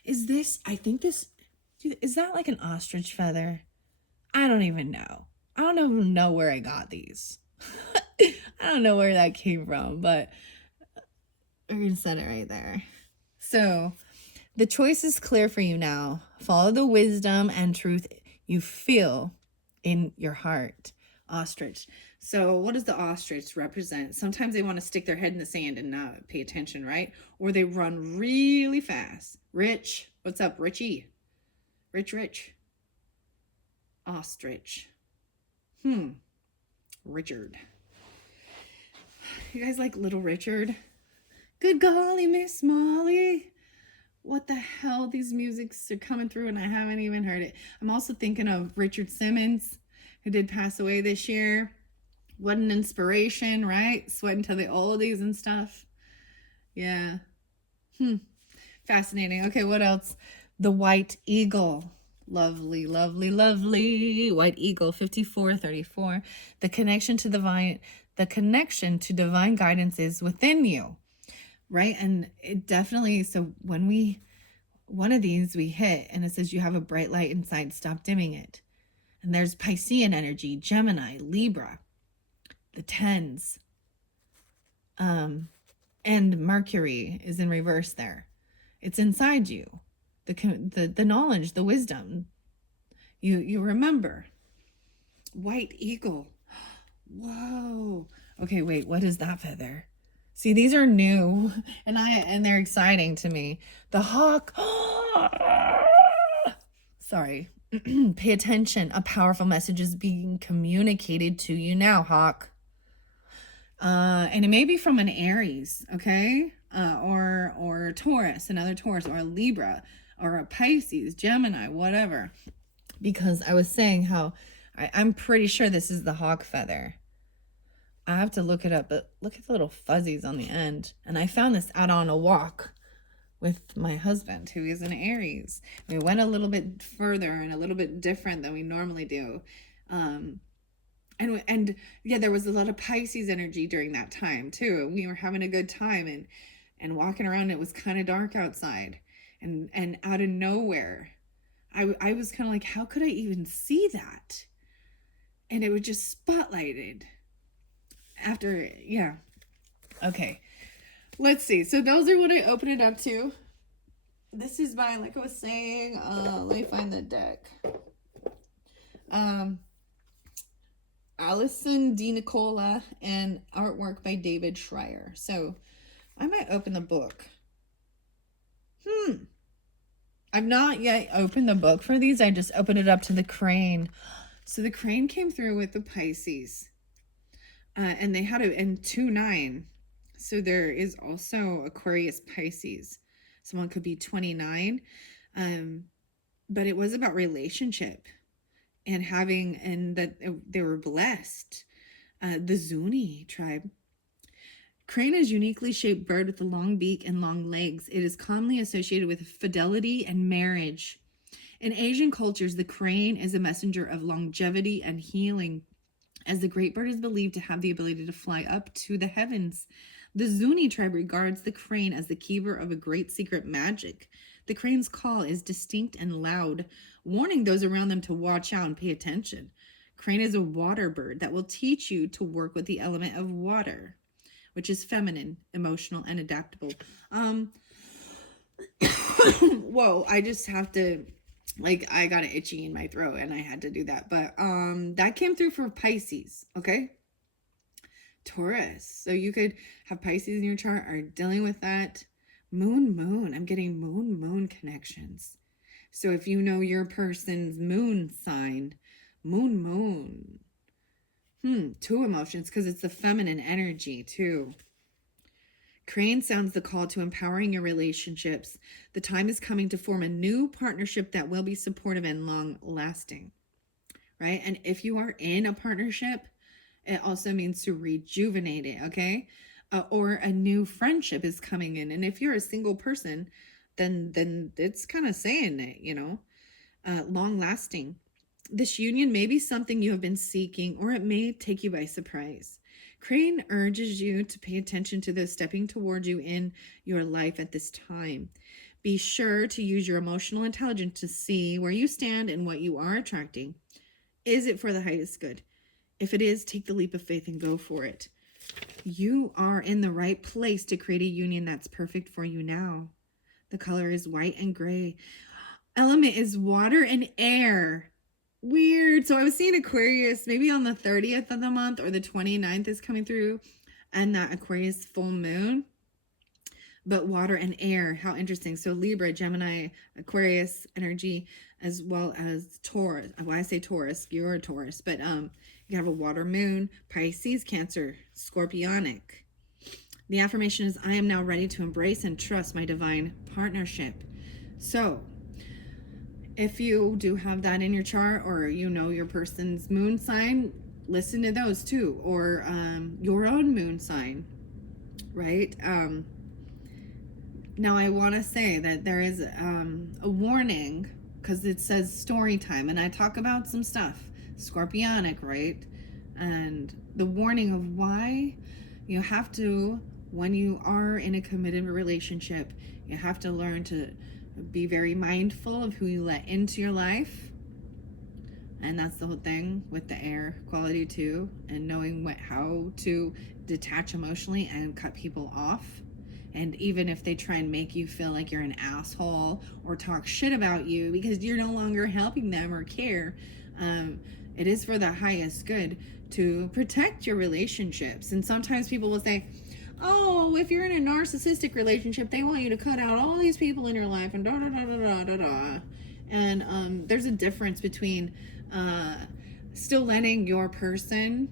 Is that like an ostrich feather? I don't even know. I don't even know where I got these. I don't know where that came from, but we're going to set it right there. So, the choice is clear for you now. Follow the wisdom and truth you feel in your heart. Ostrich. So what does the ostrich represent? Sometimes they want to stick their head in the sand and not pay attention, right? Or they run really fast. Rich. What's up, Richie? Rich. Ostrich. Richard. You guys like Little Richard? Good golly, Miss Molly. What the hell? These musics are coming through and I haven't even heard it. I'm also thinking of Richard Simmons, who did pass away this year. What an inspiration, right? Sweating to the oldies and stuff. Yeah. Fascinating. Okay, what else? The white eagle. Lovely. White eagle, 5434. The connection to divine guidance is within you. Right? And it definitely, so when one of these we hit and it says you have a bright light inside, stop dimming it. And there's Piscean energy, Gemini, Libra, the tens. And Mercury is in reverse there. It's inside you. The knowledge, the wisdom. You remember. White eagle. Whoa. Okay, wait, what is that feather? See, these are new and they're exciting to me. The hawk. Sorry. Pay attention. A powerful message is being communicated to you now, hawk. And it may be from an Aries, okay? Or Taurus, another Taurus, or a Libra, or a Pisces, Gemini, whatever. Because I was saying how I'm pretty sure this is the hawk feather. I have to look it up, but look at the little fuzzies on the end. And I found this out on a walk with my husband, who is an Aries. We went a little bit further and a little bit different than we normally do. And yeah, there was a lot of Pisces energy during that time too. We were having a good time and walking around. It was kind of dark outside, and out of nowhere, I was kind of like, how could I even see that? And it was just spotlighted after, yeah. Okay, let's see. So those are what I open it up to. This is by, like I was saying, let me find the deck. Alison Di Nicola, and artwork by David Schreier. So I might open the book. I've not yet opened the book for these. I just opened it up to the crane. So the crane came through with the Pisces. And they had it in 2-9. So there is also Aquarius Pisces. Someone could be 29. But it was about relationship. And that they were blessed. The Zuni tribe. Crane is a uniquely shaped bird with a long beak and long legs. It is commonly associated with fidelity and marriage. In Asian cultures, the crane is a messenger of longevity and healing, as the great bird is believed to have the ability to fly up to the heavens. The Zuni tribe regards the crane as the keeper of a great secret magic. The crane's call is distinct and loud, warning those around them to watch out and pay attention. Crane is a water bird that will teach you to work with the element of water, which is feminine, emotional, and adaptable. Whoa, I just have to, I got an itchy in my throat and I had to do that. But that came through for Pisces, okay? Taurus. So you could have Pisces in your chart, are dealing with that. Moon. I'm getting moon connections. So if you know your person's moon sign, moon. Two emotions, because it's the feminine energy too. Crane sounds the call to empowering your relationships. The time is coming to form a new partnership that will be supportive and long lasting, right? And if you are in a partnership, it also means to rejuvenate it, okay? Or a new friendship is coming in. And if you're a single person, then it's kind of saying it, long lasting. This union may be something you have been seeking, or it may take you by surprise. Crane urges you to pay attention to those stepping toward you in your life at this time. Be sure to use your emotional intelligence to see where you stand and what you are attracting. Is it for the highest good? If it is, take the leap of faith and go for it. You are in the right place to create a union that's perfect for you now. The color is white and gray. Element is water and air. Weird. So I was seeing Aquarius maybe on the 30th of the month, or the 29th is coming through, and that Aquarius full moon. But water and air, how interesting. So Libra, Gemini, Aquarius energy, as well as Taurus. When I say Taurus, you're a Taurus, but you have a water moon, Pisces, Cancer, Scorpionic. The affirmation is, I am now ready to embrace and trust my divine partnership. So if you do have that in your chart, or you know your person's moon sign, listen to those too, or your own moon sign, right? Now I want to say that there is a warning, because it says story time, and I talk about some stuff, Scorpionic, right? And the warning of why you have to, when you are in a committed relationship, you have to learn to be very mindful of who you let into your life. And that's the whole thing with the air quality too, and knowing how to detach emotionally and cut people off. And even if they try and make you feel like you're an asshole or talk shit about you because you're no longer helping them or care, it is for the highest good to protect your relationships. And sometimes people will say, oh, if you're in a narcissistic relationship, they want you to cut out all these people in your life and da da da da da da. And there's a difference between still letting your person,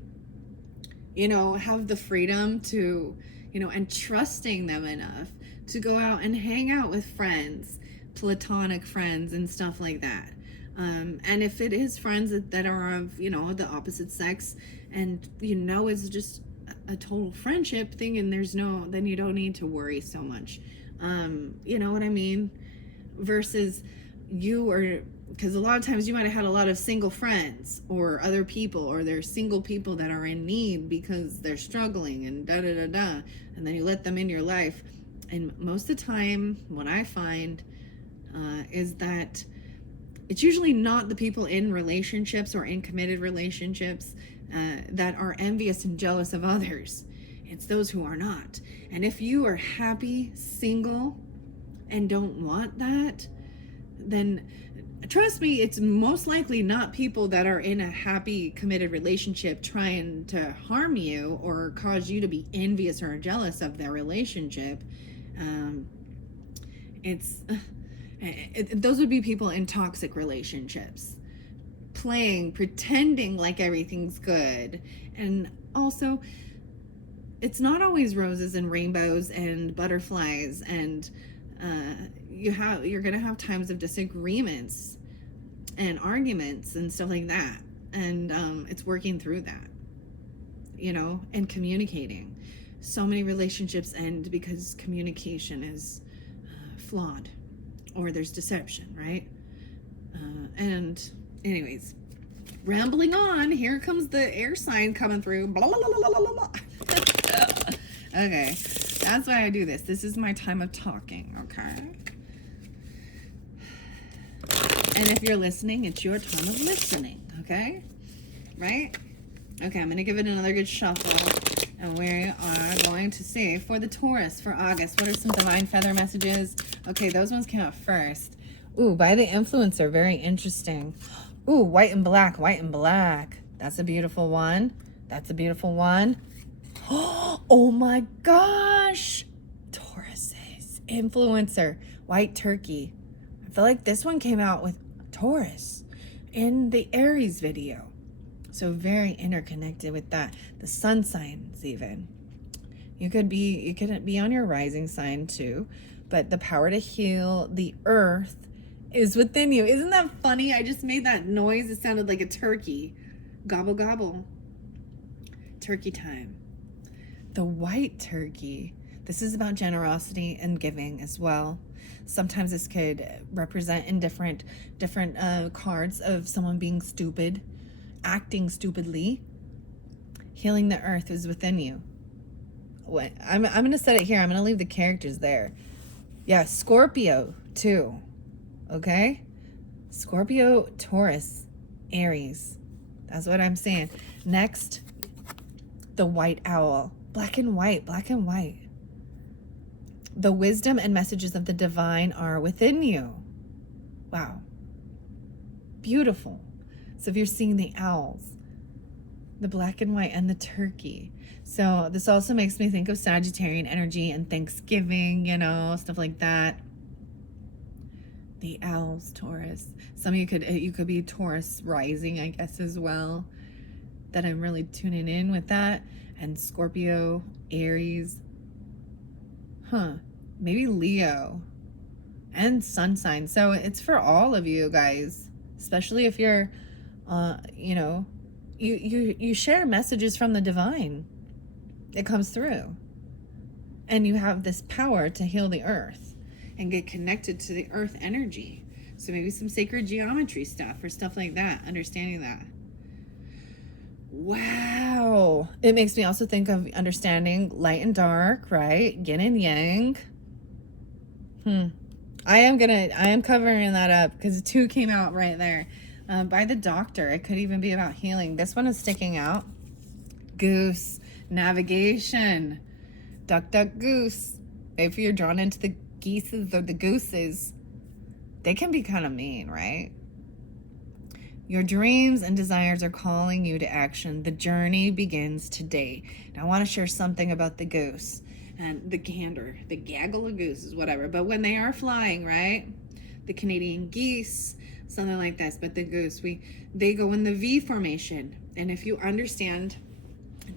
have the freedom to, and trusting them enough to go out and hang out with friends, platonic friends and stuff like that. And if it is friends that are of, the opposite sex, and it's just a total friendship thing, and then you don't need to worry so much. You know what I mean? Versus because a lot of times you might have had a lot of single friends or other people, or there's single people that are in need because they're struggling and da da da da, and then you let them in your life. And most of the time, what I find is that it's usually not the people in relationships or in committed relationships that are envious and jealous of others. It's those who are not. And if you are happy, single, and don't want that, then trust me, it's most likely not people that are in a happy, committed relationship trying to harm you or cause you to be envious or jealous of their relationship. Those would be people in toxic relationships, pretending like everything's good. And also, it's not always roses and rainbows and butterflies, and you're gonna have times of disagreements and arguments and stuff like that, and it's working through that, and communicating. So many relationships end because communication is flawed, or there's deception, right? And anyways, rambling on, here comes the air sign coming through. Blah, blah, blah, blah, blah, blah. Okay, that's why I do this. This is my time of talking, okay? And if you're listening, it's your time of listening, okay? Right? Okay, I'm going to give it another good shuffle. And we are going to see for the Taurus for August, what are some divine feather messages? Okay, those ones came out first. Ooh, by the influencer, very interesting. Ooh, white and black, white and black. That's a beautiful one. That's a beautiful one. Oh my gosh. Tauruses, influencer, white turkey. I feel like this one came out with Taurus in the Aries video. So very interconnected with that. The sun signs even. You could be on your rising sign too, but the power to heal the earth is within you. Isn't that funny? I just made that noise. It sounded like a turkey. Gobble, gobble. Turkey time. The white turkey. This is about generosity and giving as well. Sometimes this could represent in different cards of someone being stupid, acting stupidly. Healing the earth is within you. I'm going to set it here. I'm going to leave the characters there. Yeah, Scorpio too. Okay? Scorpio, Taurus, Aries. That's what I'm saying. Next, the white owl. Black and white, black and white. The wisdom and messages of the divine are within you. Wow. Beautiful. So if you're seeing the owls, the black and white, and the turkey. So this also makes me think of Sagittarian energy and Thanksgiving, stuff like that. The owls, Taurus. Some of you could be Taurus rising, I guess, as well. That I'm really tuning in with that. And Scorpio, Aries. Maybe Leo. And sun sign. So it's for all of you guys. Especially if you're, you share messages from the divine. It comes through. And you have this power to heal the earth and get connected to the earth energy. So maybe some sacred geometry stuff or stuff like that. Understanding that. Wow. It makes me also think of understanding light and dark, right? Yin and yang. I am covering that up because 2 came out right there. by the doctor. It could even be about healing. This one is sticking out. Goose, navigation, duck, duck, goose. If you're drawn into the geeses or the gooses, they can be kind of mean, right? Your dreams and desires are calling you to action. The journey begins today. Now, I want to share something about the goose and the gander, the gaggle of gooses, whatever. But when they are flying, right? The Canadian geese, something like this. But the goose, they go in the V formation. And if you understand,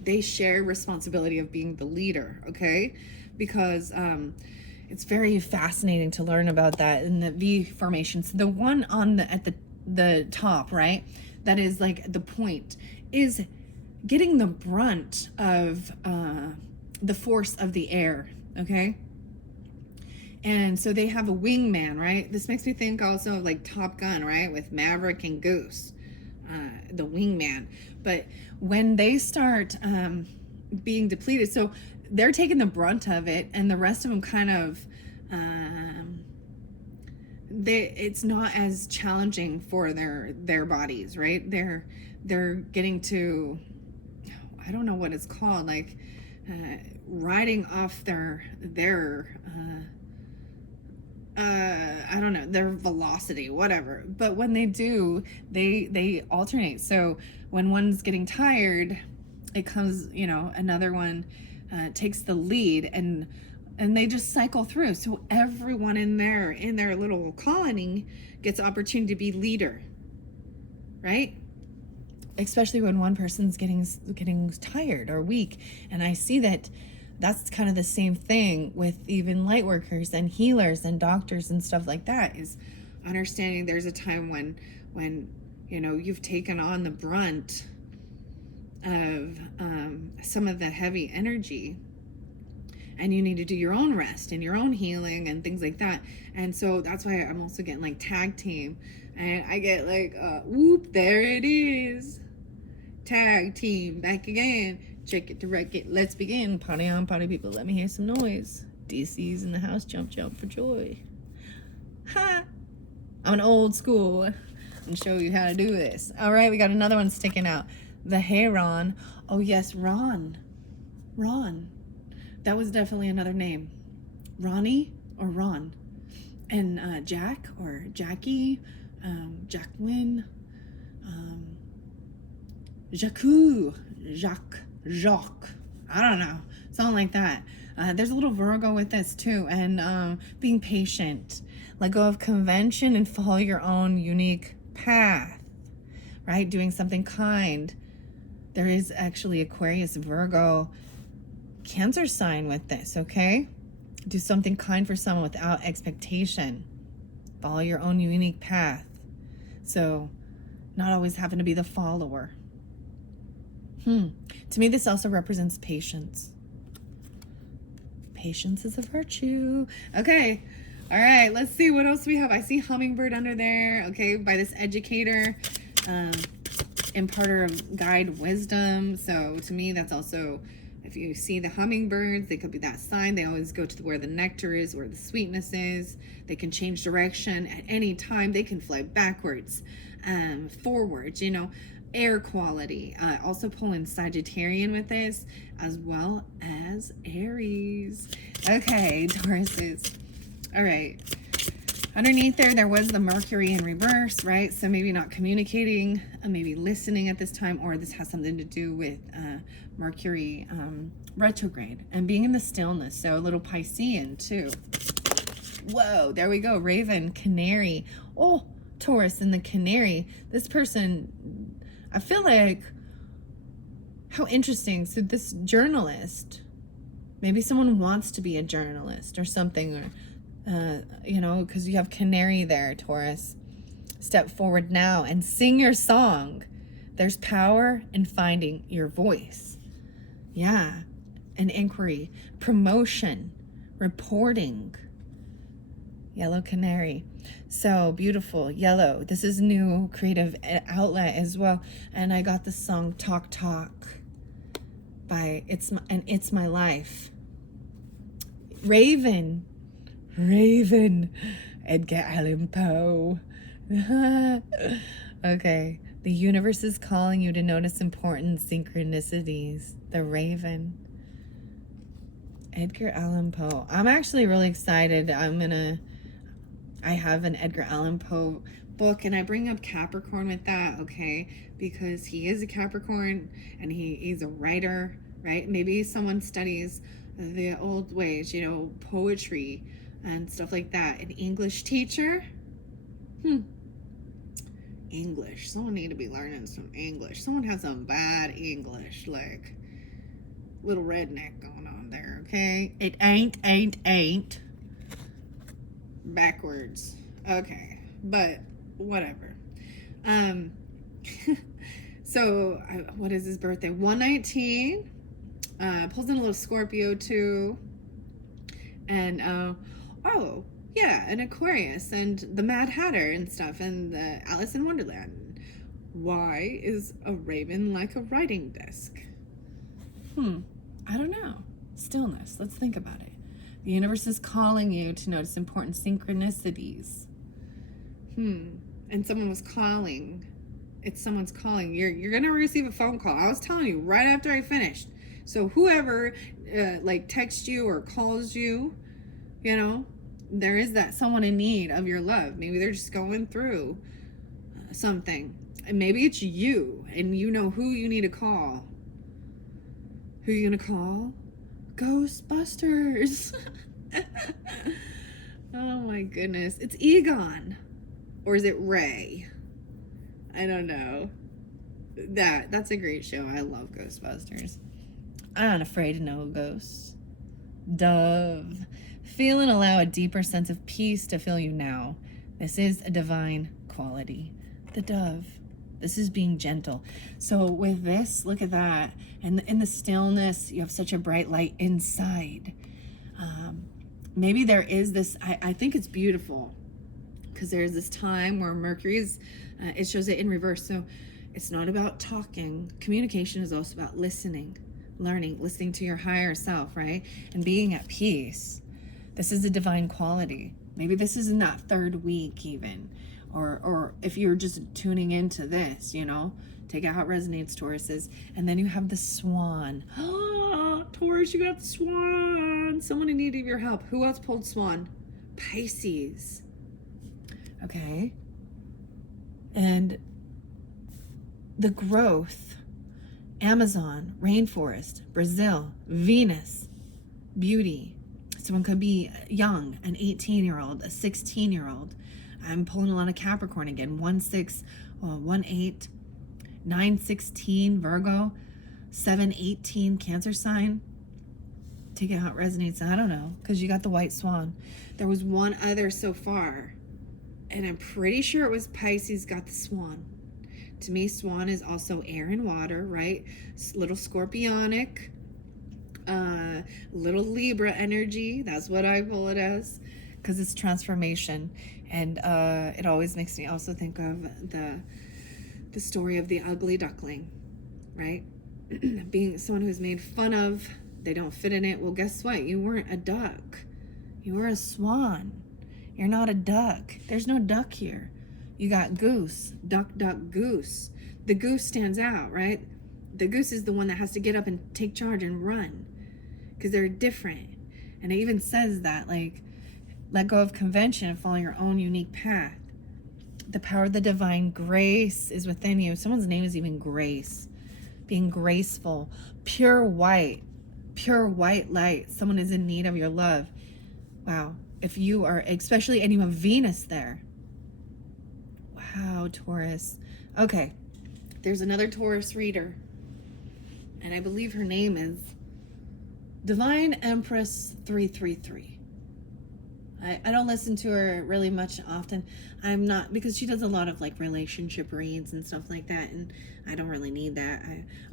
they share responsibility of being the leader, okay? Because it's very fascinating to learn about that in the V formation. So the one at the top, right, that is like the point, is getting the brunt of the force of the air, okay? And so they have a wingman, right? This makes me think also of like Top Gun, right, with Maverick and Goose, the wingman. But when they start being depleted, so they're taking the brunt of it, and the rest of them kind of it's not as challenging for their bodies, right? They're getting to, I don't know what it's called, like riding off their I don't know, their velocity, whatever. But when they do, they alternate. So when one's getting tired, it comes, another one takes the lead, and they just cycle through. So everyone in their little colony gets opportunity to be leader, right? Especially when one person's getting tired or weak. And I see that's kind of the same thing with even light workers and healers and doctors and stuff like that, is understanding there's a time when you've taken on the brunt of some of the heavy energy, and you need to do your own rest and your own healing and things like that. And so that's why I'm also getting like tag team, and I get like whoop, there it is, tag team back again. Check it to wreck it. Let's begin. Party on, party people. Let me hear some noise. DC's in the house. Jump, jump for joy. Ha! I'm an old school. And show you how to do this. All right, we got another one sticking out. The Heron. Oh yes, Ron. That was definitely another name. Ronnie or Ron. And Jack or Jackie. Jacqueline. Jacques, I don't know, something like that. There's a little Virgo with this too, and being patient, let go of convention and follow your own unique path, right? Doing something kind. There is actually Aquarius, Virgo, Cancer sign with this, okay? Do something kind for someone without expectation. Follow your own unique path. So not always having to be the follower. To me, this also represents patience. Patience is a virtue. Okay. All right. Let's see what else we have. I see hummingbird under there. Okay. By this educator, imparter of guide wisdom. So to me, that's also, if you see the hummingbirds, they could be that sign. They always go to where the nectar is, where the sweetness is. They can change direction at any time. They can fly backwards, forwards, air quality. Also pull in Sagittarian with this, as well as Aries. Okay, Tauruses. All right. Underneath there was the Mercury in reverse, right? So maybe not communicating, maybe listening at this time, or this has something to do with Mercury retrograde and being in the stillness. So a little Piscean too. Whoa, there we go. Raven, Canary. Oh, Taurus and the Canary. This person, I feel like, how interesting. So this journalist, maybe someone wants to be a journalist or something, or because you have Canary there, Taurus. Step forward now and sing your song. There's power in finding your voice. Yeah. An inquiry, promotion, reporting. Yellow Canary. So beautiful. Yellow. This is new creative outlet as well. And I got the song Talk Talk by It's My Life. Raven. Edgar Allan Poe. Okay. The universe is calling you to notice important synchronicities. The Raven. Edgar Allan Poe. I'm actually really excited. I have an Edgar Allan Poe book, and I bring up Capricorn with that, okay? Because he is a Capricorn and he's a writer, right? Maybe someone studies the old ways, poetry and stuff like that. An English teacher? English. Someone need to be learning some English. Someone has some bad English, like little redneck going on there, okay? It ain't. Backwards. Okay, but whatever. So what is his birthday? 119. Pulls in a little Scorpio too. And oh yeah, an Aquarius and the Mad Hatter and stuff, and the Alice in Wonderland. Why is a raven like a writing desk? I don't know. Stillness. Let's think about it. The universe is calling you to notice important synchronicities. And someone was calling. It's someone's calling. You're gonna receive a phone call. I was telling you right after I finished. So whoever like texts you or calls you, there is that someone in need of your love. Maybe they're just going through something. And maybe it's you, and you know who you need to call. Who are you gonna call? Ghostbusters. Oh my goodness. It's Egon. Or is it Ray? I don't know. That's a great show. I love Ghostbusters. I'm not afraid of no ghosts. Dove. Feel and allow a deeper sense of peace to fill you now. This is a divine quality. The dove. This is being gentle. So with this, look at that. And in the stillness, you have such a bright light inside. Maybe there is this, I think it's beautiful, because there's this time where Mercury's, it shows it in reverse. So it's not about talking. Communication is also about listening, learning, listening to your higher self, right? And being at peace. This is a divine quality. Maybe this is in that third week even. Or if you're just tuning into this, take out how it resonates, Tauruses. And then you have the swan. Taurus, you got the swan. Someone in need of your help. Who else pulled swan? Pisces. Okay. And the growth, Amazon, rainforest, Brazil, Venus, beauty. Someone could be young, an 18-year-old, a 16-year-old. I'm pulling a lot of Capricorn again. 1-6, 1-8, 9-16 Virgo, 7-18 Cancer sign. Take it how it resonates. I don't know, because you got the white swan. There was one other so far, and I'm pretty sure it was Pisces got the swan. To me, swan is also air and water, right? Little scorpionic, little Libra energy. That's what I pull it as, because it's transformation. And it always makes me also think of the story of the ugly duckling, right? Being someone who's made fun of, they don't fit in it. Well, guess what? You weren't a duck. You were a swan. You're not a duck. There's no duck here. You got goose. Duck, duck, goose. The goose stands out, right? The goose is the one that has to get up and take charge and run, because they're different. And it even says that, like, let go of convention and follow your own unique path. The power of the divine grace is within you. Someone's name is even Grace. Being graceful. Pure white light. Someone is in need of your love. Wow. If you are, especially, and you have Venus there. Wow, Taurus. Okay. There's another Taurus reader. And I believe her name is Divine Empress 333. I don't listen to her really much often. I'm not, because she does a lot of like relationship reads and stuff like that, and I don't really need that.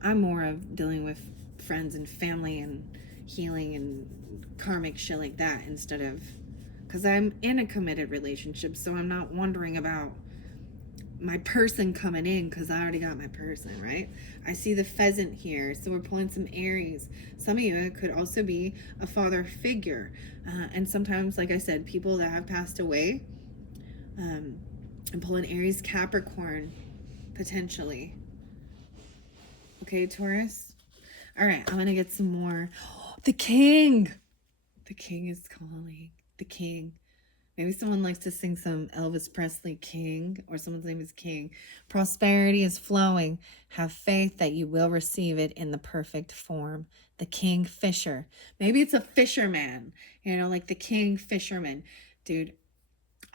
I'm more of dealing with friends and family and healing and karmic shit like that, instead of, because I'm in a committed relationship, so I'm not wondering about my person coming in, because I already got my person, right? I see the pheasant here, so we're pulling some Aries. Some of you could also be a father figure, and sometimes, like I said, people that have passed away, I'm pulling Aries, Capricorn, potentially. Okay, Taurus. All right, I'm going to get some more. The king. The king is calling. The king. Maybe someone likes to sing some Elvis Presley King, or someone's name is King. Prosperity is flowing. Have faith that you will receive it in the perfect form. The King Fisher. Maybe it's a fisherman, like the King Fisherman. Dude,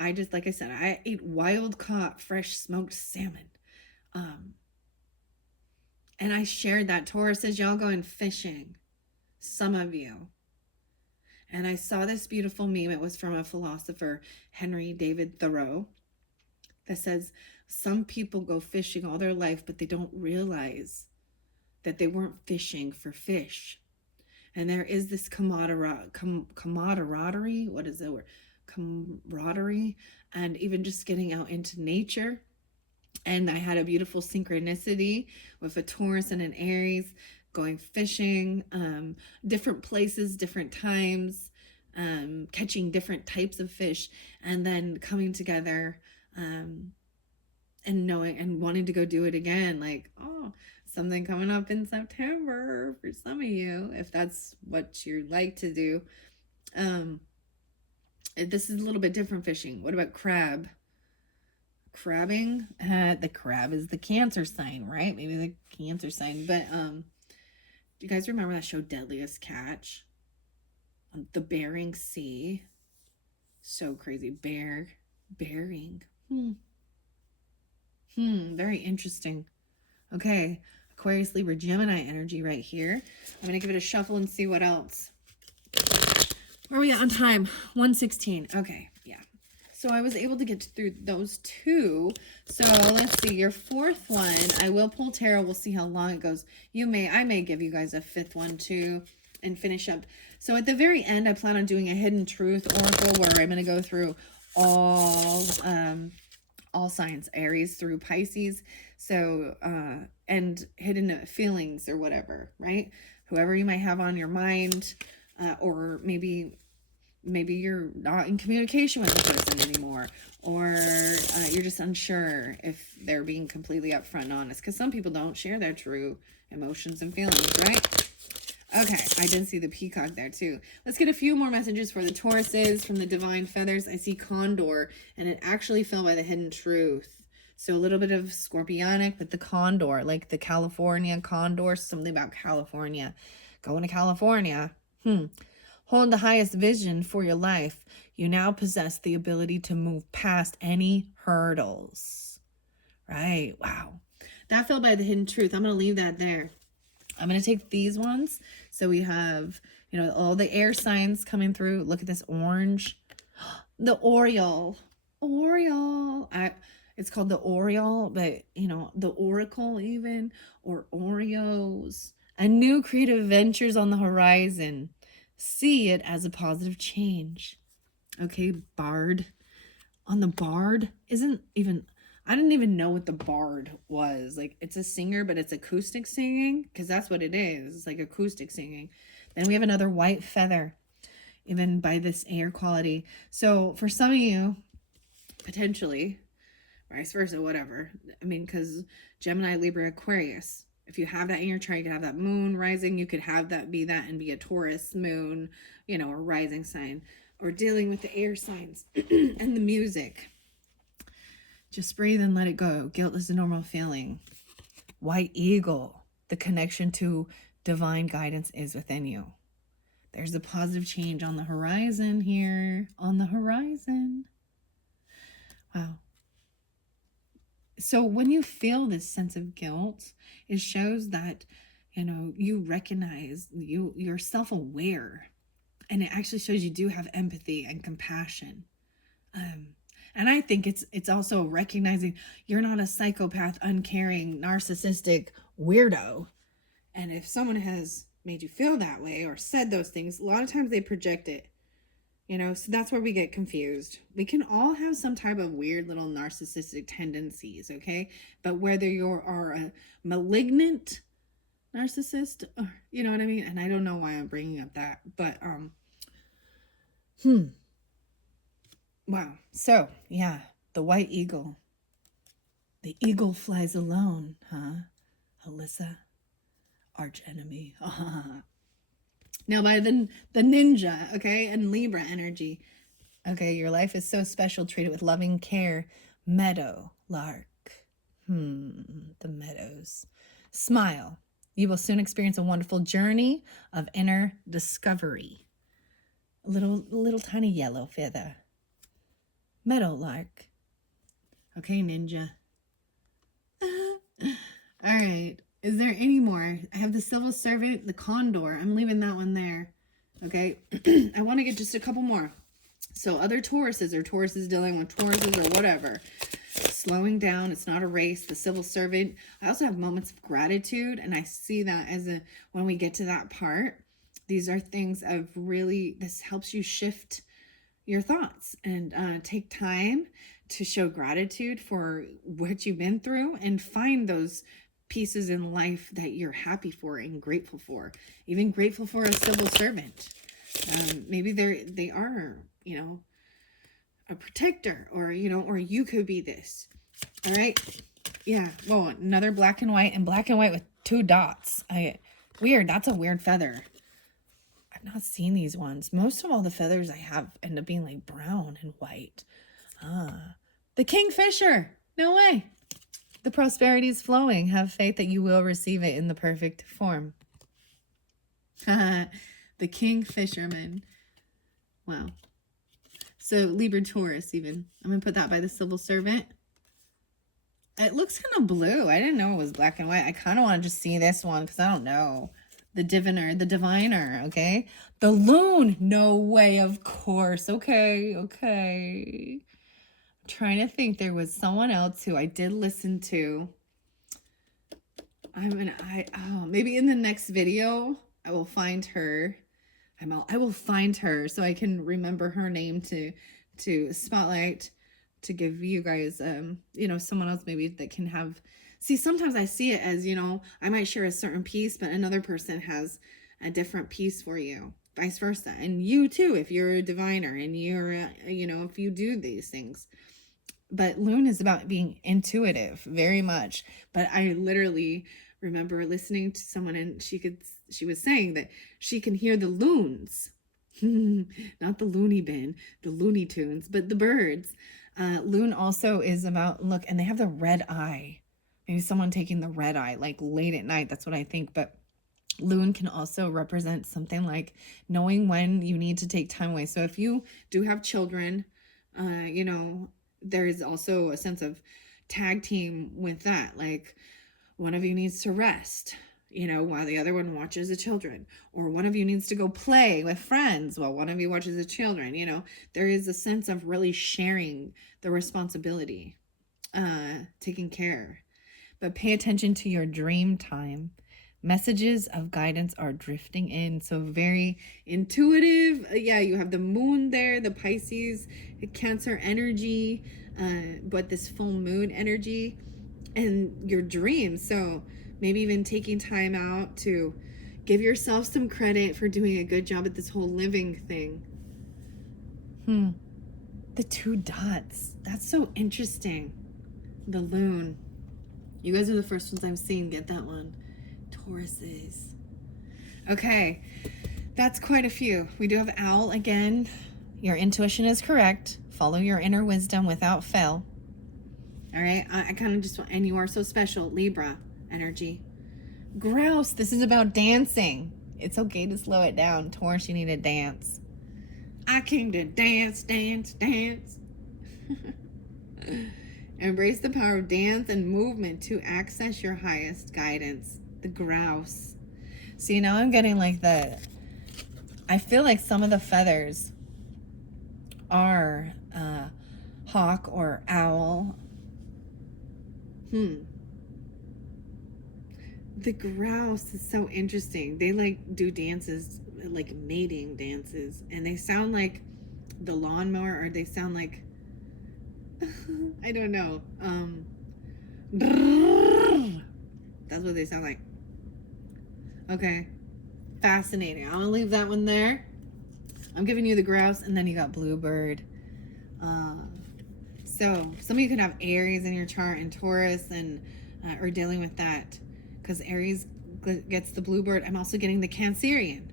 like I said, I ate wild caught fresh smoked salmon. And I shared that. Taurus says, y'all going fishing. Some of you. And I saw this beautiful meme. It was from a philosopher, Henry David Thoreau, that says, some people go fishing all their life, but they don't realize that they weren't fishing for fish. And there is this camaraderie, what is the word? Camaraderie, and even just getting out into nature. And I had a beautiful synchronicity with a Taurus and an Aries going fishing, different places, different times, catching different types of fish, and then coming together and knowing and wanting to go do it again. Like, oh, something coming up in September for some of you, if that's what you like to do. This is a little bit different fishing. What about crab? Crabbing? The crab is the Cancer sign, right? Maybe the Cancer sign. But do you guys remember that show Deadliest Catch? The Bering Sea. So crazy. Bering. Very interesting. Okay. Aquarius, Libra, Gemini energy right here. I'm going to give it a shuffle and see what else. Where are we at on time? 1:16. Okay. Yeah. So I was able to get through those two. So let's see. Your fourth one, I will pull tarot. We'll see how long it goes. I may give you guys a fifth one too and finish up. So at the very end, I plan on doing a hidden truth oracle where I'm going to go through all signs, Aries through Pisces. So, and hidden feelings or whatever, right? Whoever you might have on your mind, or maybe you're not in communication with the person anymore, or you're just unsure if they're being completely upfront and honest, because some people don't share their true emotions and feelings, right? Okay, I did see the peacock there too. Let's get a few more messages for the Tauruses from the Divine Feathers. I see Condor, and it actually fell by the Hidden Truth. So a little bit of Scorpionic, but the Condor, like the California Condor, something about California. Going to California. Hold the highest vision for your life. You now possess the ability to move past any hurdles. Right, wow. That fell by the Hidden Truth. I'm going to leave that there. I'm going to take these ones. So we have, all the air signs coming through. Look at this orange. The Oriole. It's called the Oriole, but, the Oracle even, or Oreos. A new creative ventures on the horizon. See it as a positive change. Okay, Bard. On the Bard, I didn't even know what the Bard was. Like, it's a singer, but it's acoustic singing, because that's what it is. It's like acoustic singing. Then we have another white feather, even by this air quality. So for some of you, potentially, vice versa, whatever. Because Gemini, Libra, Aquarius. If you have that in your chart, you could have that moon rising. You could have that be a Taurus moon, or rising sign. Or dealing with the air signs and the music. Just breathe and let it go. Guilt is a normal feeling. White eagle. The connection to divine guidance is within you. There's a positive change on the horizon here. On the horizon. Wow. So when you feel this sense of guilt, it shows that, you recognize, you're self-aware. And it actually shows you do have empathy and compassion. And I think it's also recognizing you're not a psychopath, uncaring, narcissistic weirdo. And if someone has made you feel that way or said those things, a lot of times they project it. So that's where we get confused. We can all have some type of weird little narcissistic tendencies, okay? But whether you are a malignant narcissist, you know what I mean? And I don't know why I'm bringing up that, but wow. So, yeah, the white eagle. The eagle flies alone, huh? Alyssa, arch enemy. Now by the ninja, okay, and Libra energy. Okay, your life is so special. Treat it with loving care. Meadow, lark. The meadows. Smile. You will soon experience a wonderful journey of inner discovery. A little tiny yellow feather. Meadow lark. Okay, ninja. All right. Is there any more? I have the civil servant, the condor. I'm leaving that one there. Okay. I want to get just a couple more. So other Tauruses or Tauruses dealing with Tauruses or whatever. Slowing down. It's not a race. The civil servant. I also have moments of gratitude. And I see that as when we get to that part, these are things of really, this helps you shift your thoughts and take time to show gratitude for what you've been through and find those pieces in life that you're happy for and grateful for. Even grateful for a civil servant. Maybe they are, a protector, or you could be this. All right. Yeah. Well, another black and white with 2 dots. Weird. That's a weird feather. I've not seen these ones. Most of all the feathers I have end up being like brown and white. The kingfisher. No way. The prosperity is flowing. Have faith that you will receive it in the perfect form. The kingfisherman. Wow. So Libra, Taurus even. I'm going to put that by the civil servant. It looks kind of blue. I didn't know it was black and white. I kind of want to just see this one because I don't know. The diviner, okay? The loon. No way, of course. Okay. I'm trying to think. There was someone else who I did listen to. Maybe in the next video, I will find her. I will find her so I can remember her name to spotlight, to give you guys, someone else maybe that can have. See, sometimes I see it as, I might share a certain piece, but another person has a different piece for you, vice versa. And you too, if you're a diviner and you're, if you do these things. But Loon is about being intuitive, very much. But I literally remember listening to someone and she was saying that she can hear the loons, not the loony bin, the Looney Tunes, but the birds. Loon also is about, look, and they have the red eye. Maybe someone taking the red eye, like late at night. That's what I think. But Loon can also represent something like knowing when you need to take time away. So if you do have children, there is also a sense of tag team with that. Like one of you needs to rest, while the other one watches the children. Or one of you needs to go play with friends while one of you watches the children. There is a sense of really sharing the responsibility, taking care. But pay attention to your dream time. Messages of guidance are drifting in. So very intuitive. Yeah, you have the moon there, the Pisces, the Cancer energy, but this full moon energy and your dreams. So maybe even taking time out to give yourself some credit for doing a good job at this whole living thing. The 2 dots. That's so interesting. The loon. You guys are the first ones I've seen get that one. Tauruses. Okay. That's quite a few. We do have owl again. Your intuition is correct. Follow your inner wisdom without fail. All right. I kind of just want, and you are so special. Libra energy. Grouse. This is about dancing. It's okay to slow it down. Taurus, you need to dance. I came to dance. Embrace the power of dance and movement to access your highest guidance. The grouse. See, now I'm getting like I feel like some of the feathers are hawk or owl. The grouse is so interesting. They do dances, like mating dances, and they sound like the lawnmower, or they sound like I don't know. That's what they sound like. Okay. Fascinating. I'm gonna leave that one there. I'm giving you the grouse, and then you got bluebird. So some of you could have Aries in your chart and Taurus, and or dealing with that, because Aries gets the bluebird. I'm also getting the Cancerian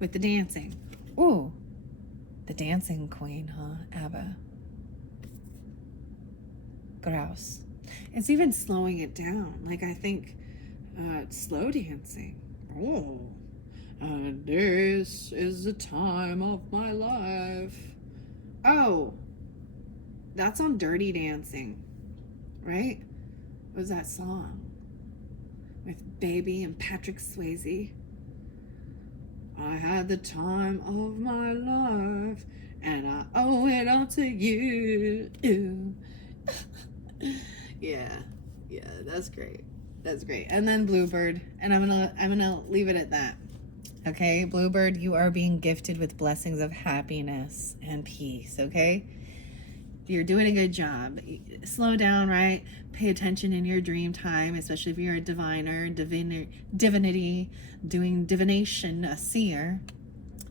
with the dancing. Ooh, the dancing queen, huh? ABBA. Grouse. It's even slowing it down. Like, I think slow dancing. Oh, and this is the time of my life. Oh, that's on Dirty Dancing, right? What was that song with Baby and Patrick Swayze? I had the time of my life, and I owe it all to you. yeah, that's great. That's great. And then Bluebird, and I'm gonna leave it at that. Okay, Bluebird, you are being gifted with blessings of happiness and peace. Okay, you're doing a good job. Slow down, right? Pay attention in your dream time, especially if you're a diviner, divinity, doing divination, a seer.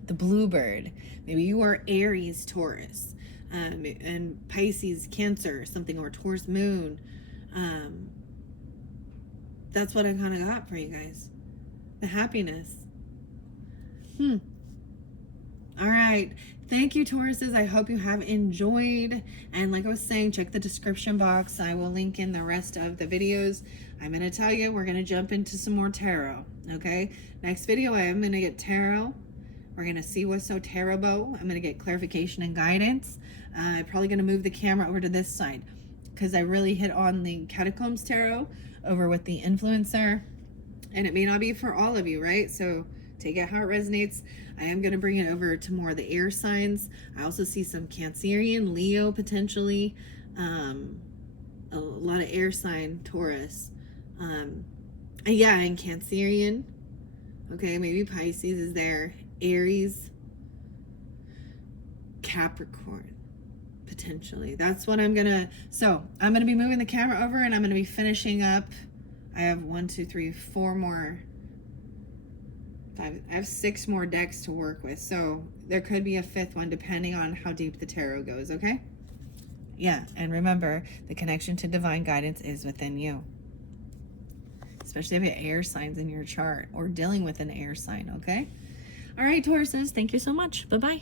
The Bluebird, maybe you are Aries, Taurus, and Pisces, Cancer, something, or Taurus Moon. That's what I kind of got for you guys. The happiness. All right. Thank you, Tauruses. I hope you have enjoyed. And like I was saying, check the description box. I will link in the rest of the videos. I'm going to tell you, we're going to jump into some more tarot. Okay. Next video, I am going to get tarot. We're going to see what's so terrible. I'm going to get clarification and guidance. I'm probably going to move the camera over to this side because I really hit on the Catacombs Tarot over with the influencer. And it may not be for all of you, right? So take it how it resonates. I am going to bring it over to more of the air signs. I also see some Cancerian, Leo potentially, a lot of air sign, Taurus. Yeah, and Cancerian. Okay, maybe Pisces is there. Aries, Capricorn, potentially. That's what I'm going to... So I'm going to be moving the camera over, and I'm going to be finishing up. I have 1, 2, 3, 4 more... I have 6 more decks to work with, so there could be a 5th one depending on how deep the tarot goes, okay? Yeah, and remember, the connection to divine guidance is within you. Especially if you have air signs in your chart or dealing with an air sign, okay? All right, Tauruses, thank you so much. Bye-bye.